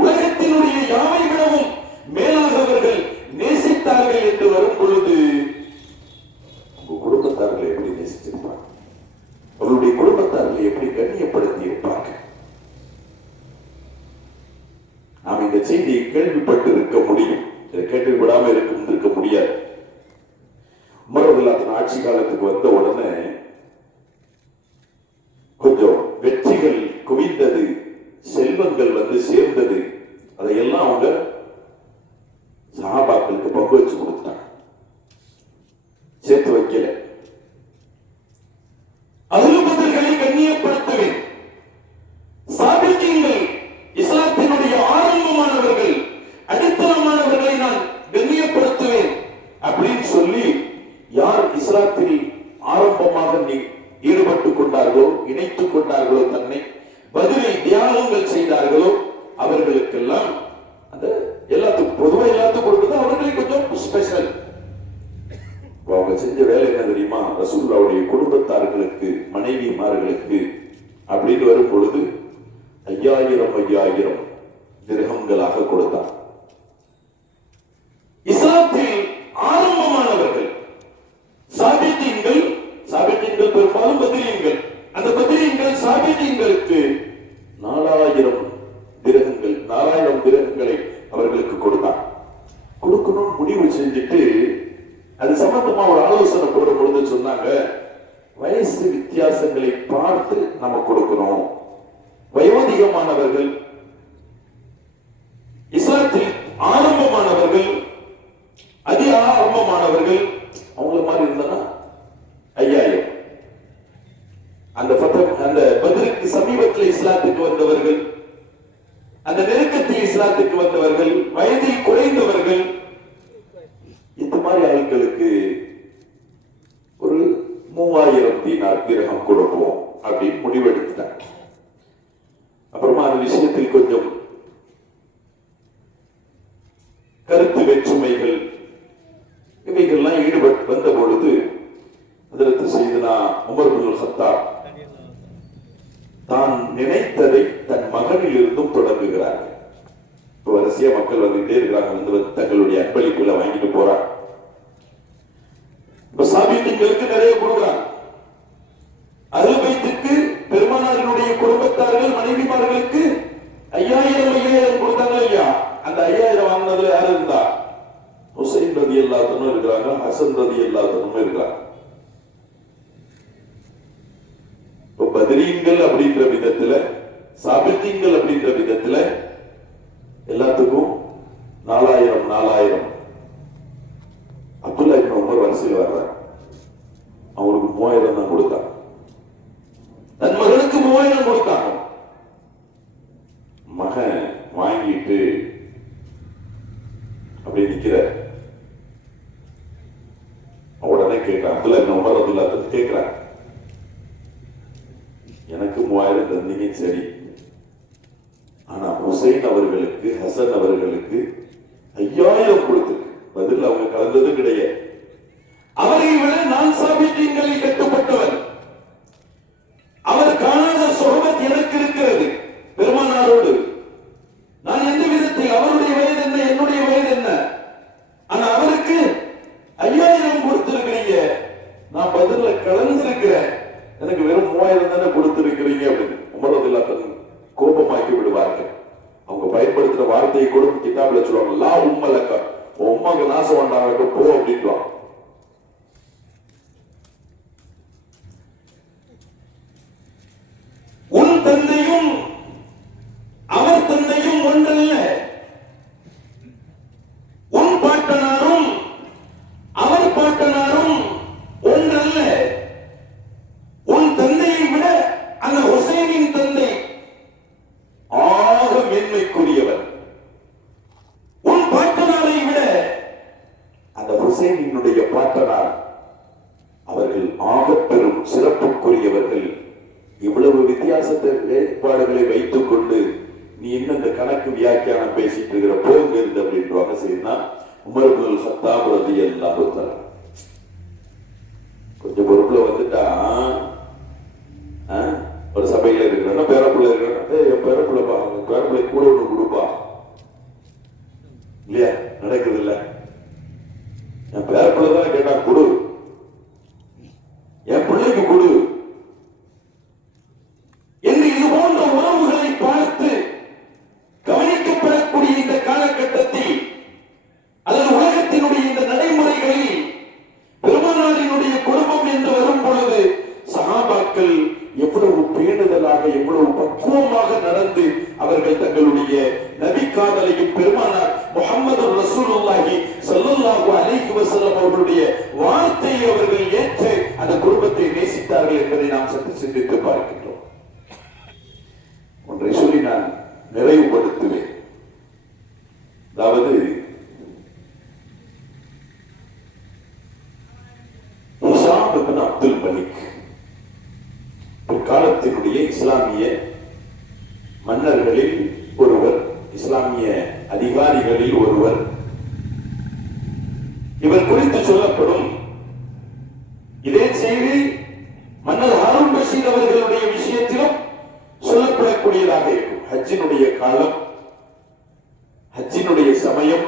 உலகத்தினுடைய யாவை விடவும் மேலாக அவர்கள் நேசித்தார்கள் என்று வரும் பொழுது உங்க குடும்பத்தார்களை எப்படி நேசிச்சிருப்பாங்க, அவருடைய குடும்பத்தார்களை எப்படி கண்ணியப்படுத்தி இருப்பார்கள். நாம் இந்த செய்தியை கேள்விப்பட்டு இருக்க முடியும், இதை கேட்டு விடாம இருக்க முடியாது. உமர் ரலியல்லாஹு அன்ஹு ஆட்சி காலத்துக்கு வந்த உடனே கொஞ்சம் வெற்றிகள் குவிந்தது, செல்வங்கள் வந்து சேர்ந்தது. அதையெல்லாம் அவங்க சஹாபாக்களுக்கு பங்கு வச்சு கொடுத்தாங்க, சேர்த்து வைக்கல. அஹ்லுபத்ர்களை கண்ணியப்படுத்துவேன், சாபிகீன்கள் இஸ்லாத்தினுடைய ஆரம்பமானவர்கள், அடித்தளமானவர்களை நான் கண்ணியப்படுத்துவேன் அப்படின்னு சொல்லி யார் இஸ்லாம் இஸ்லாத்தில் ஆரம்பமாக ஈடுபட்டுக் கொண்டார்களோ, இணைத்துக் கொண்டார்களோ, தன்னை பதிலில் தியாகங்கள் செய்தார்களோ, அவர்களுக்கெல்லாம் அந்த எல்லாத்துக்கும் பொதுவா எல்லாத்துக்கும் கொடுக்குறது அவர்களுக்கு கொஞ்சம் ஸ்பெஷல். அவங்க செஞ்ச வேலை என்ன தெரியுமா? ரசூலுல்லாஹ்வுடைய குடும்பத்தார்களுக்கு, மனைவிமார்களுக்கு அப்படின்னு வரும் பொழுது 5000 திர்ஹம்களாக கொடுத்தார். இஸ்லாத்தில் ஆரம்பமானவர்கள் சாபித்தீன்கள் பெரும்பாலும் பதிலீன்கள். அந்த பதிலீன்கள் சாபித்தீன்களுக்கு 4000 திரகங்களை அவர்களுக்கு கொடுத்தார். கொடுக்கணும் முடிவு செஞ்சுட்டு அது சம்பந்தமா ஒரு ஆலோசனை போடும் பொழுது சொன்னாங்க, வயசு வித்தியாசங்களை பார்த்து நம்ம கொடுக்கணும். வயோதிகமானவர்கள், இஸ்லாத்தில் ஆரம்பமானவர்கள், அதிக ஆரம்பமானவர்கள், அவங்கள மாதிரி இருந்தா 5000. அந்த பத்ருக்கு சமீபத்தில் இஸ்லாத்துக்கு வந்தவர்கள், அந்த நெருக்கத்தில் இஸ்லாத்துக்கு வந்தவர்கள், வயதில் குறைந்தவர்கள், இந்த மாதிரி ஆட்களுக்கு ஒரு 3000 தீனார் திரகம் கொடுப்போம் அப்படின்னு முடிவெடுத்தாங்க. அப்புறமா அந்த விஷயத்தில் கொஞ்சம் கருத்து வேற்றுமைகள் இவைகள்லாம் ஈடுபட்டு வந்த பொழுது ஹஜ்ரத் சையதுனா உமர் இப்னுல் கத்தாப் தான் நினைத்ததை தன் மகனில் இருந்தும் தொடங்குகிறார். இப்போ வரிசையா மக்கள் வந்துகிட்டே இருக்கிறாங்க, வந்து தங்களுடைய அன்பளிப்புகளை வாங்கிட்டு போறாங்க. இப்ப சாபியங்களுக்கு நிறைய கொடுக்குறாங்க. அஹ்லுல் பைத்துக்கு, பெருமானாரினுடைய குடும்பத்தார்கள், மனைவிமார்களுக்கு 5000 கொடுத்தாங்க இல்லையா? அந்த 5000 வாங்கினதுல யாரு இருந்தா? ஹுசைன் ரலியல்லாஹு அன்ஹு இருக்கிறாங்க, ஹசன் ரலியல்லாஹு அன்ஹு இருக்கிறாங்க. பத்ரீன்கள் அப்படின்ற விதத்துல, சாபித்தீன்கள் அப்படின்ற விதத்துல எல்லாத்துக்கும் 4000. அப்துல்லா இப்னு உமர் வரிசையில் வர்றாங்க. அவங்களுக்கு 3000 தான் கொடுத்தாங்க. தன் மகனுக்கு 3000 கொடுத்தாங்க. மகன் வாங்கிட்டு அப்படி நிக்கிற உடனே கேட்கிறான், அப்துல்லா இப்னு உமர் ரலியல்லாஹு அன்ஹு கேட்கிறாங்க, எனக்கு 3000 தந்தீங்க சரி, ஆனா ஹுசைன் அவர்களுக்கு, ஹசன் அவர்களுக்கு 5000 கொடுத்திருக்கு. பதில் அவங்க கலந்தது கிடையாது. அவரை விட நான் சாபித்தீன்களில் கட்டுப்பட்டவர். அவர் காணாத சொஹபத் எனக்கு இருக்கிறது பெருமானாரோடு. நான் எந்த விதத்தில், அவருடைய வயது என்ன, என்னுடைய வயது என்ன, ஆனா அவருக்கு 5000 கொடுத்திருக்கிறீங்க, நான் பதில கலந்திருக்கிறேன், எனக்கு வெறும் 3000 தானே கொடுத்திருக்கிறீங்க அப்படின்னு உமர் ரலியல்லாஹு அன்ஹு கோபமாக்கி விடுவார்கள். அவங்க பயன்படுத்துற வார்த்தையை கூட கிதாபுல சொல்லுவாங்க, லா உம்மலக, உம்மாக்கு நாசம் வேண்டாம் போ அப்படின்றான். உன் தந்தையும் அவர் தந்தையும் ஒன்றல்ல, உன் பாட்டனாரும் அவர் பாட்டனாரும் ஒன்றல்ல. உன் தந்தையை விட அந்த ஹுசைனின் தந்தை ஆக மேன்மைக்குரியவர். உன் பாட்டனாரை விட அந்த ஹுசைனினுடைய பாட்டனார் அவர்கள் ஆக பெரும் சிறப்புக்குரியவர்கள். இவ்வளவு வித்தியாசத்தை வேறுபாடுகளை வைத்துக் கொண்டு நீ இன்னும் இந்த கணக்கு வியாக்கியானம் பேசிட்டு இருக்கிற போங்க இருந்து அப்படின்றாங்க. சரினா உமர் இப்னுல் கத்தாப் ரலியல்லாஹு தஆலா கொஞ்சம் பொறுப்புல வந்துட்டா, ஒரு சபையில இருக்கிற பேரப்புள்ள இருக்கிற என் பேரப்புள்ளப்பா, பேரப்புள்ள கூட ஒண்ணு கொடுப்பா இல்லையா, நடக்குது இல்ல. என் பேரப்புள்ள தான் கேட்டா கொடு, என் பிள்ளைக்கு கொடு என்று இது போன்ற உறவுகளை பார்த்து கவனிக்கப்படக்கூடிய இந்த காலகட்டத்தில், அல்லது உலகத்தினுடைய இந்த நடைமுறைகளில் பெருமானாரினுடைய குடும்பம் என்று வரும் பொழுது சஹாபாக்கள் எவ்வளவு பேணுதலாக, எவ்வளவு பக்குவமாக நடந்து அவர்கள் தங்களுடைய நபி காதலையும் பெருமானார் முஹம்மது ரசூலுல்லாஹி ஸல்லல்லாஹு அலைஹி வஸல்லம் அவர்களுடைய வார்த்தையை அவர்கள் ஏற்று அந்த குடும்பத்தை நேசித்தார்கள் என்பதை நாம் சற்று சிந்தித்து பார்க்கின்றோம். ஒன்றை சொல்லி நான் நிறைவுபடுத்துவேன். அதாவது ஹிஷாம் அப்துல் மலிக் பிற்காலத்தினுடைய இஸ்லாமிய மன்னர்களில் ஒருவர், இஸ்லாமிய அதிகாரிகளில் ஒருவர். இவர் குறித்து சொல்லப்படும் இதே செய்தி மன்னர் ஹாரூன் ரஷீத் அவர்களுடைய விஷயத்திலும் சொல்லப்படக்கூடியதாக இருக்கும். ஹஜ்ஜினுடைய காலம், ஹஜ்ஜினுடைய சமயம்.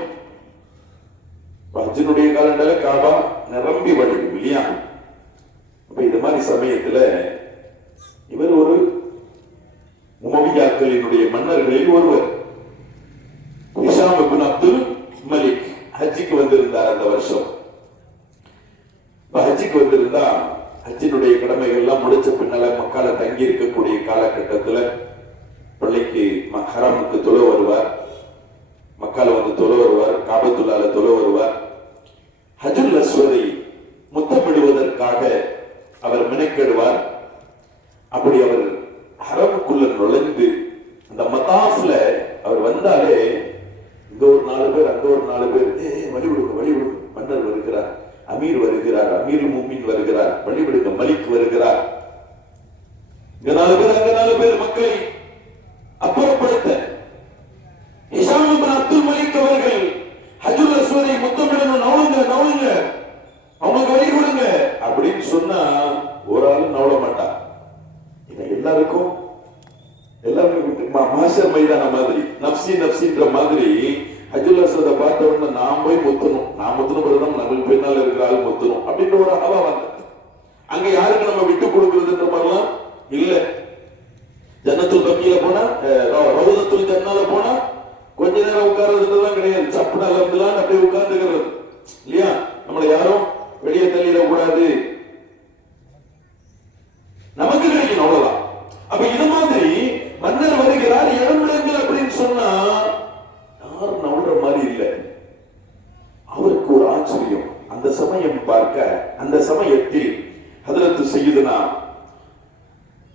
ஹஜ்ஜினுடைய காலண்டால காபா நிரம்பி வழியும் இல்லையா? அப்ப இது மாதிரி சமயத்துல இவர் ஒரு உமவியாக்களினுடைய மன்னர்களில் ஒருவர், ஹிஷாம் இப்னு அப்துல் மலிக் ஹஜ்ஜிக்கு வந்திருந்தார். அந்த வருஷம் ஹஜ்ஜிக்கு வந்திருந்தா ஹஜ்ஜினுடைய கடமைகள் எல்லாம் முடிச்ச பின்னால மக்கால தங்கி இருக்கக்கூடிய காலகட்டத்துல பள்ளிக்கு ஹராமுக்கு தொழ வருவார், மக்கால வந்து தொழ வருவார், காபத்துல்லால தொழ வருவார். ஹஜ்ருல் அஸ்வதை முத்தமிடுவதற்காக அவர் மெனக்கெடுவார். அப்படி அவர் ஹரமுக்குள்ள நுழைந்து அந்த மதாஃப்ல அவர் வந்தாலே இங்க ஒரு 4 பேர், அங்க ஒரு 4 பேர், வழிவிடுங்க வழிவிடுங்க, மன்னர் வருகிறார், அமீர் வருகிறார், அமீர் முஃமின் வருகிறார், வழிவிடுங்க, மலிக் வருகிறார். இங்க 4 பேர், அங்க 4 பேர், மக்களை அப்புறப்படுத்த ஹிஷாம் இப்னு அப்துல் மலிக் அவர்கள் ஹஜ்ருல் அஸ்வதை முத்தமிடணும், நவுளுங்க நவுளுங்க, அவங்களுக்கு வழி கொடுங்க அப்படின்னு சொன்னா ஒரு ஆள் நவுள மாட்டான். எல்லாருக்கும் மாஷர் மைதான மாதிரி, நப்சி நப்சின்ற மாதிரி ஹஜ்ருல் அஸ்வதை பார்த்த உடனே நாம் போய் முத்தணும், நான் முத்தணும் பிறகு நம்மளுக்கு பின்னால் இருக்கிற ஆள் முத்தணும் அப்படின்ற ஒரு ஹவா வந்தது. அங்க யாருக்கு நம்ம விட்டு கொடுக்கறதுன்ற மாதிரிலாம் இல்ல. ஜன்னத்துல் பக்கியில போனா, ரவுதத்துல் ஜன்னால போனா கொஞ்ச நேரம் உட்கார்றதுலாம் கிடையாது, சப்புனால இருந்துலாம் அப்படியே உட்கார்ந்துக்கிறது இல்லையா? நம்மளை யாரும் வெளியே தள்ளிட கூடாது, நமக்கு கிடைக்கணும் அவ்வளவுதான். அப்ப இது மாதிரி மன்னர் வருகிறார், இடமிடுங்கள் அப்படின்னு சொன்னா யாரும் நவுற மாதிரி இல்லை. அவருக்கு ஒரு ஆச்சரியம். அந்த சமயம் பார்க்க, அந்த சமயத்தில் ஹதரத்து சய்யிதுனா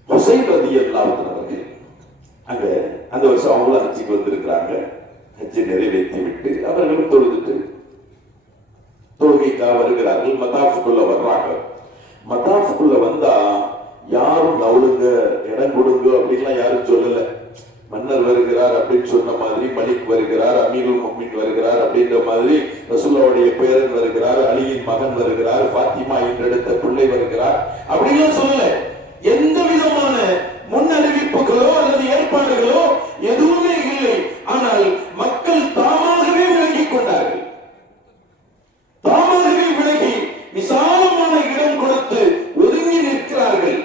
ஹுசைன் ரலியல்லாஹு அவர்கள் அங்க அந்த வருஷம் அவங்களும் ஹஜ்ஜுக்கு வந்திருக்கிறாங்க. ஹஜ்ஜை நிறைவேற்றி விட்டு அவர்களும் தொழுதுட்டு தொழுகைக்காக வருகிறார்கள். மதாஃபுக்குள்ள வர்றாங்க. மதாஃபுக்குள்ள வந்தா யாரும் நவுளுங்க, இடம் கொடுங்க அப்படின்லாம் யாரும் சொல்லல. மன்னர் வருகிறார் அப்படின்னு சொன்ன மாதிரி, மலிக் வருகிறார், அமீருல் முஃமின் வருகிறார் அப்படின்ற மாதிரி, ரசூலுல்லாஹ்வுடைய பேரன் வருகிறார், அலியின் மகன் வருகிறார், ஃபாத்திமா என்றெடுத்த பிள்ளை வருகிறார் அப்படின்லாம் சொல்லல. எந்த விதமான முன்னறிவிப்புகளோ அல்லது ஏற்பாடுகளோ எதுவுமே இல்லை. ஆனால் மக்கள் தாமாகவே விலகிக் கொண்டார்கள். தாமாகவே விலகி விசாலமான இடம் கொடுத்து ஒதுங்கி நிற்கிறார்கள்.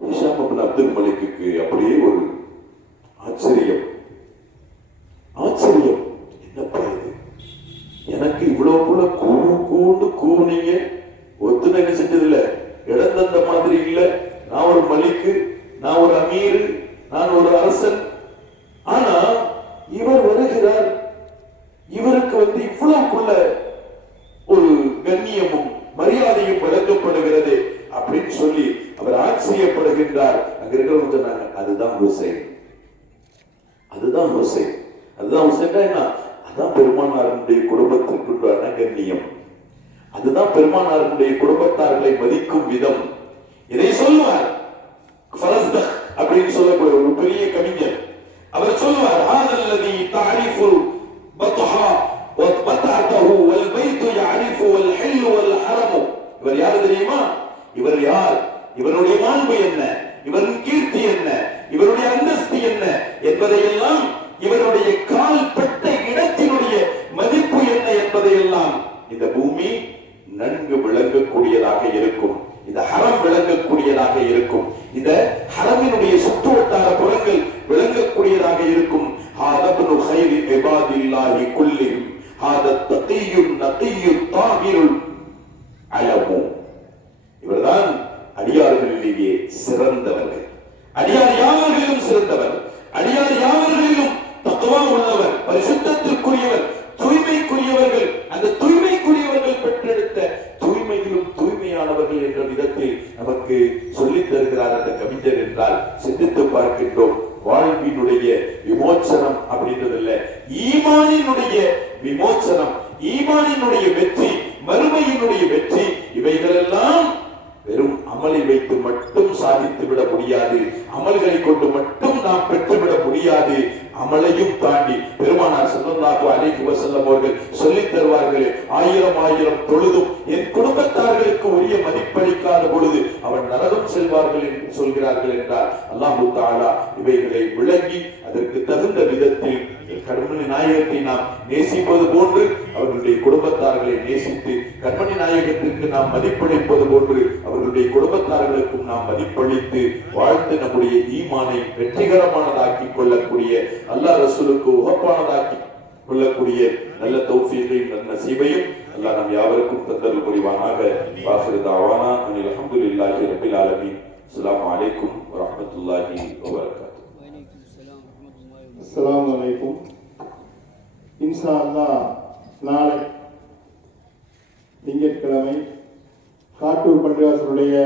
ஹிஷாம் இப்னு அப்துல் மலிக்கு அப்படியே ஒரு ஆச்சரியம். ஆச்சரியம், என்னப்பா இது, எனக்கு இவ்வளவு கூட கூண்டு கூவுனீங்க, ஒத்துணை செஞ்சது இல்ல, இடம் தந்த மாதிரி இல்ல, நான் ஒரு மலிக்கு, நான் ஒரு அமீர், நான் ஒரு அரசன். ஆனா இவர் வருகிறார், இவருக்கு வந்து இவ்வளவுக்குள்ள ஒரு கண்ணியமும் மரியாதையும் வழங்கப்படுகிறது அப்படின்னு சொல்லி அவர் ஆச்சரியப்படுகின்றார். அங்க இருக்கிறவங்க சொன்னாங்க, அதுதான் ஹுசைன், அதுதான் ஹுசைன், அதுதான் ஹுசைன். என்ன, அதான் பெருமானாருடைய குடும்பத்திற்குண்டான கண்ணியம், அதுதான் பெருமானாருடைய குடும்பத்தார்களை மதிக்கும் விதம். இதை சொல்லுவார் ஃபரஸ்தக் அப்படின்னு சொல்லக்கூடிய ஒரு பெரிய கவிஞர். அவர் சொல்லுவார், ஹாதல்லதி தஅரிஃபு பத்ஹா வ பத்அதஹு வல் பைத்து யஅரிஃபு வல் ஹில் வல் ஹரம். இவர் யார் தெரியுமா? இவர் யார், இவருடைய மாண்பு என்ன, இவரின் கீர்த்தி என்ன, இவருடைய அந்தஸ்து என்ன என்பதையெல்லாம், இவருடைய கால் பட்ட இடத்தினுடைய மதிப்பு என்ன என்பதையெல்லாம் இந்த பூமி நன்கு விளங்கக்கூடியதாக இருக்கும். இந்த ஹரம் விளங்கக்கூடியதாக இருக்கும். இந்த ஹரமினுடைய சுற்றுவட்டார புறங்கள் விளங்கக்கூடியதாக இருக்கும். ஹாதப்னு கைரி இபாதில்லாஹி குல்லிஹிம் ஹாதத் தகியுன் நகியுத் தாஹிருல் அலமு. இவர்தான் அடியார்களிலேயே சிறந்தவர்கள். அடியார் யாவர்களிலும் சிறந்தவர், அடியார் யாவர்களிலும் தக்வா உள்ளவர், பரிசுத்தத்திற்குரியவர், தூய்மைக்குரியவர்கள். அந்த தூய்மைக்குரியவர்கள் பெற்றெடுத்த தூய்மையிலும் தூய்மையானவர்கள் என்ற விதத்தில் நமக்கு சொல்லித் தருகிறார் அந்த கவிஞர் என்றால் சிந்தித்து பார்க்கின்றோம். வாழ்வினுடைய விமோச்சனம் அப்படின்றது இல்ல, ஈமானினுடைய விமோச்சனம், ஈமானினுடைய வெற்றி, மறுமையினுடைய வெற்றி இவைகளெல்லாம் வெறும் அமலை வைத்து மட்டும் சாதித்து விட முடியாது, அமல்களை கொண்டு மட்டும் நாம் பெற்றுவிட முடியாது. அமலையும் தாண்டி பெருமானார் ஸல்லல்லாஹு அலைஹி வஸல்லம் அவர்கள் சொல்லித் தருவார்கள், 1000 தொழுதும் என் குடும்பத்தார்களுக்கு உரிய மதிப்பளிக்காத பொழுது அவன் நரகம் செல்வார்கள் என்று சொல்கிறார்கள் என்றால், அல்லாஹ் தஆலா இவைகளை விளங்கி அதற்கு தகுந்த விதத்தில் கண்மணி நாயகத்தை நாம் நேசிப்பது போன்று அவர்களுடைய குடும்பத்தார்களை நேசித்து, கண்மணி நாயகத்திற்கு நாம் மதிப்பளிப்பது போன்று அவர்களுடைய குடும்பத்தார்களுக்கும் நாம் மதிப்பளித்து வாழ்த்து நம்முடைய ஈமானை வெற்றிகரமானதாக்கி கொள்ளக்கூடிய, அல்லாஹ் ரசூலுக்கு உகப்பானதாக்கி கொள்ளக்கூடிய நல்ல தௌஃபீகையும் நல்ல நசீபையும் அல்லாஹ் நம் யாவருக்கும் தந்தருள் புரிவானாக. வாஹிரு தஅவானா அனில் ஹம்துலில்லாஹி ரப்பில் ஆலமீன். அஸ்ஸலாமு அலைக்கும் வரஹ்மத்துல்லாஹி வபரகாத்துஹு. அஸ்ஸலாமு அலைக்கும். இன்ஷா அல்லாஹ் நாளை திங்கட்கிழமை காட்டூர் பள்ளிவாசலுடைய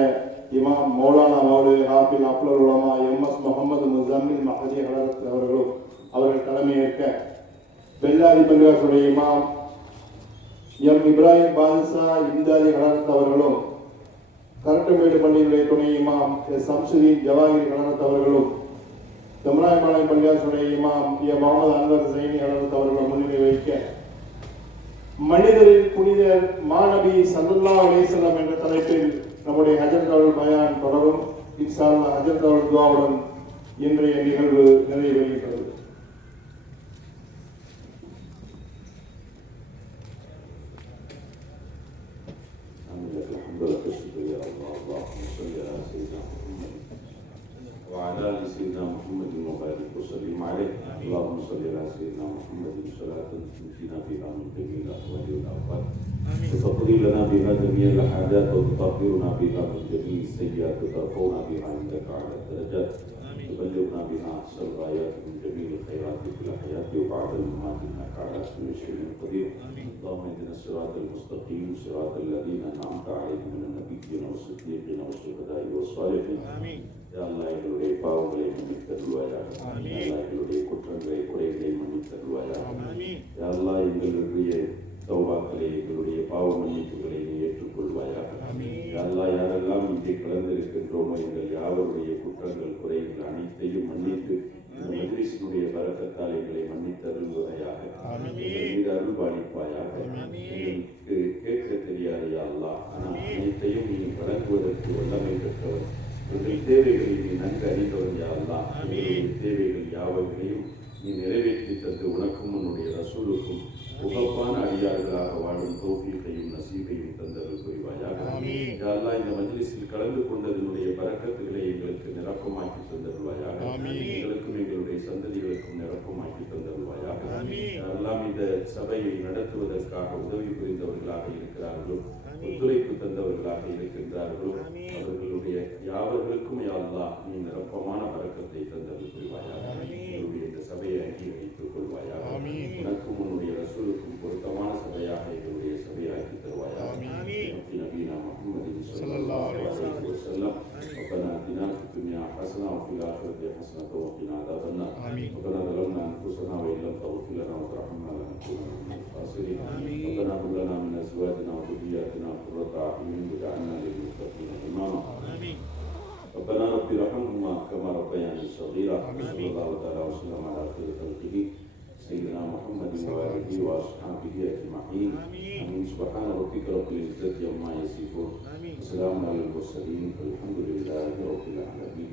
இமாம் மௌலானா மௌலவி ஹாஃபில் அப்துல் உலமா எம்.எஸ். முகமது முஸம்மில் மஹதி ஹலரத் அவர்களும் அவர்கள் தலைமையேற்க, பெல்லாதி பள்ளிவாசலுடைய இமாம் எம். இப்ராஹிம் பாதுஷா இம்தாதி ஹலரத் அவர்களும், கரட்டமேடு பள்ளியுடைய துணை இமாம் எஸ். சம்சுதீன் ஜவாஹிர் ஹலரத் அவர்களும், தம்ராயபாளையம் பள்ளிவாசலுடைய இமாம் எம். முகமது அன்வர் சைனி ஹலரத் அவர்களும் முன்னிலை வைக்க, மனிதரில் புனிதர் மாநபி ஸல்லல்லாஹு அலைஹி வஸல்லம் என்ற தலைப்பில் நம்முடைய ஹஜ்ரத் அவர்கள் பயான் தொடரும். இன்ஷா அல்லாஹ் ஹஜ்ரத் அவர்கள் துஆவுடன் இன்றைய நிகழ்வு நிறைவேறுகிறது. وعلى آل سيدنا محمد وبارك وسلم عليه. اللهم صل على سيدنا محمد صلاة تنجينا بها من جميع الأهوال والآفات، وتقضي لنا بها جميع الحاجات، وتطهرنا بها من جميع السيئات، وترفعنا بها عندك على الدرجات، تبلغنا بها أقصى الغايات من جميع الخيرات في الحياة وبعد الممات، إنك على كل شيء قدير. اللهم اهدنا الصراط المستقيم صراط الذين أنعمت عليهم من النبيين والصديقين والشهداء والصالحين. யா அல்லாஹ் எங்களுடைய பாவங்களை மன்னித்தருள்வாயாக. யா அல்லாஹ் எங்களுடைய குற்றங்களை குறைகளை மன்னித்தருள்வாயாக. யா அல்லாஹ் எங்களுடைய தௌபாக்களை எங்களுடைய பாவ மன்னிப்புகளை நீ ஏற்றுக்கொள்வாயாக. யா அல்லாஹ் யாரெல்லாம் இங்கே கலந்திருக்கின்றோமோ எங்கள் யாவருடைய குற்றங்கள் குறைகள் அனைத்தையும் மன்னித்து இந்த மஜ்லிஸினுடைய பரக்கத்தால் எங்களை மன்னித்தருள்வாயாக. மீது அருள் பாலிப்பாயாக. எங்களுக்கு கேட்க தெரியாது யா அல்லாஹ், ஆனால் அனைத்தையும் நீ வழங்குவதற்கு வல்லமை பெற்றவர். எங்கள் தேவைகளை நீ நன்கு அறிந்தவர் யா அல்லாஹ். எங்களுடைய தேவைகள் யாவற்றையும் நீ நிறைவேற்றி தந்து உனக்கும் உன்னுடைய ரசூலுக்கும் உகப்பான அடியார்களாக வாழும் தௌஃபீகையும் நசீபையும் தந்தருள் புரிவாயாக. யா அல்லாஹ் இந்த மஜ்லிஸில் கலந்து கொண்டதனுடைய பரக்கத்துகளை எங்களுக்கு நிரப்பமாக்கி தந்தருள்வாயாக. எங்களுக்கும் எங்களுடைய சந்ததிகளுக்கும் நிரப்பமாக்கி தந்தருள்வாயாக. யா அல்லாஹ் இந்த சபையை நடத்துவதற்காக உதவி புரிந்தவர்களாக இருக்கிறார்களோ, ஒத்துழைப்பு தந்தவர்களாக இருக்கின்றார்களோ, அவர்களுடைய யாவர்களுக்கும் யா அல்லாஹ் நீ நிரப்பமான பரக்கத்தை தந்தருள் புரிவாயாக. எங்களுடைய இந்த சபையை அங்கீகரித்துக் கொள்வாயாக. உனக்கும் உன்னுடைய ரசூலுக்கும் பொருத்தமான சபையாக எங்களுடைய சபையாக்கி தருவாயாக. நபீனா முஹம்மதின் ஸல்லல்லாஹு அலைஹி வஸல்லம். ربنا آتنا في الدنيا حسنة وفي الآخرة حسنة وقنا عذاب النار. ربنا ظلمنا أنفسنا وإن لم تغفر لنا وترحمنا لنكونن من الخاسرين. ربنا هب لنا من أزواجنا وذرياتنا قرة أعين واجعلنا للمتقين إماما. ربنا رب ارحمهما كما ربياني صغيرا. صلى الله تعالى وسلم على خير خلقه سيدنا محمد وآله وأصحابه أجمعين. آمين. سبحان ربك رب العزة عما يصفون، وسلام على المرسلين، والحمد لله رب العالمين.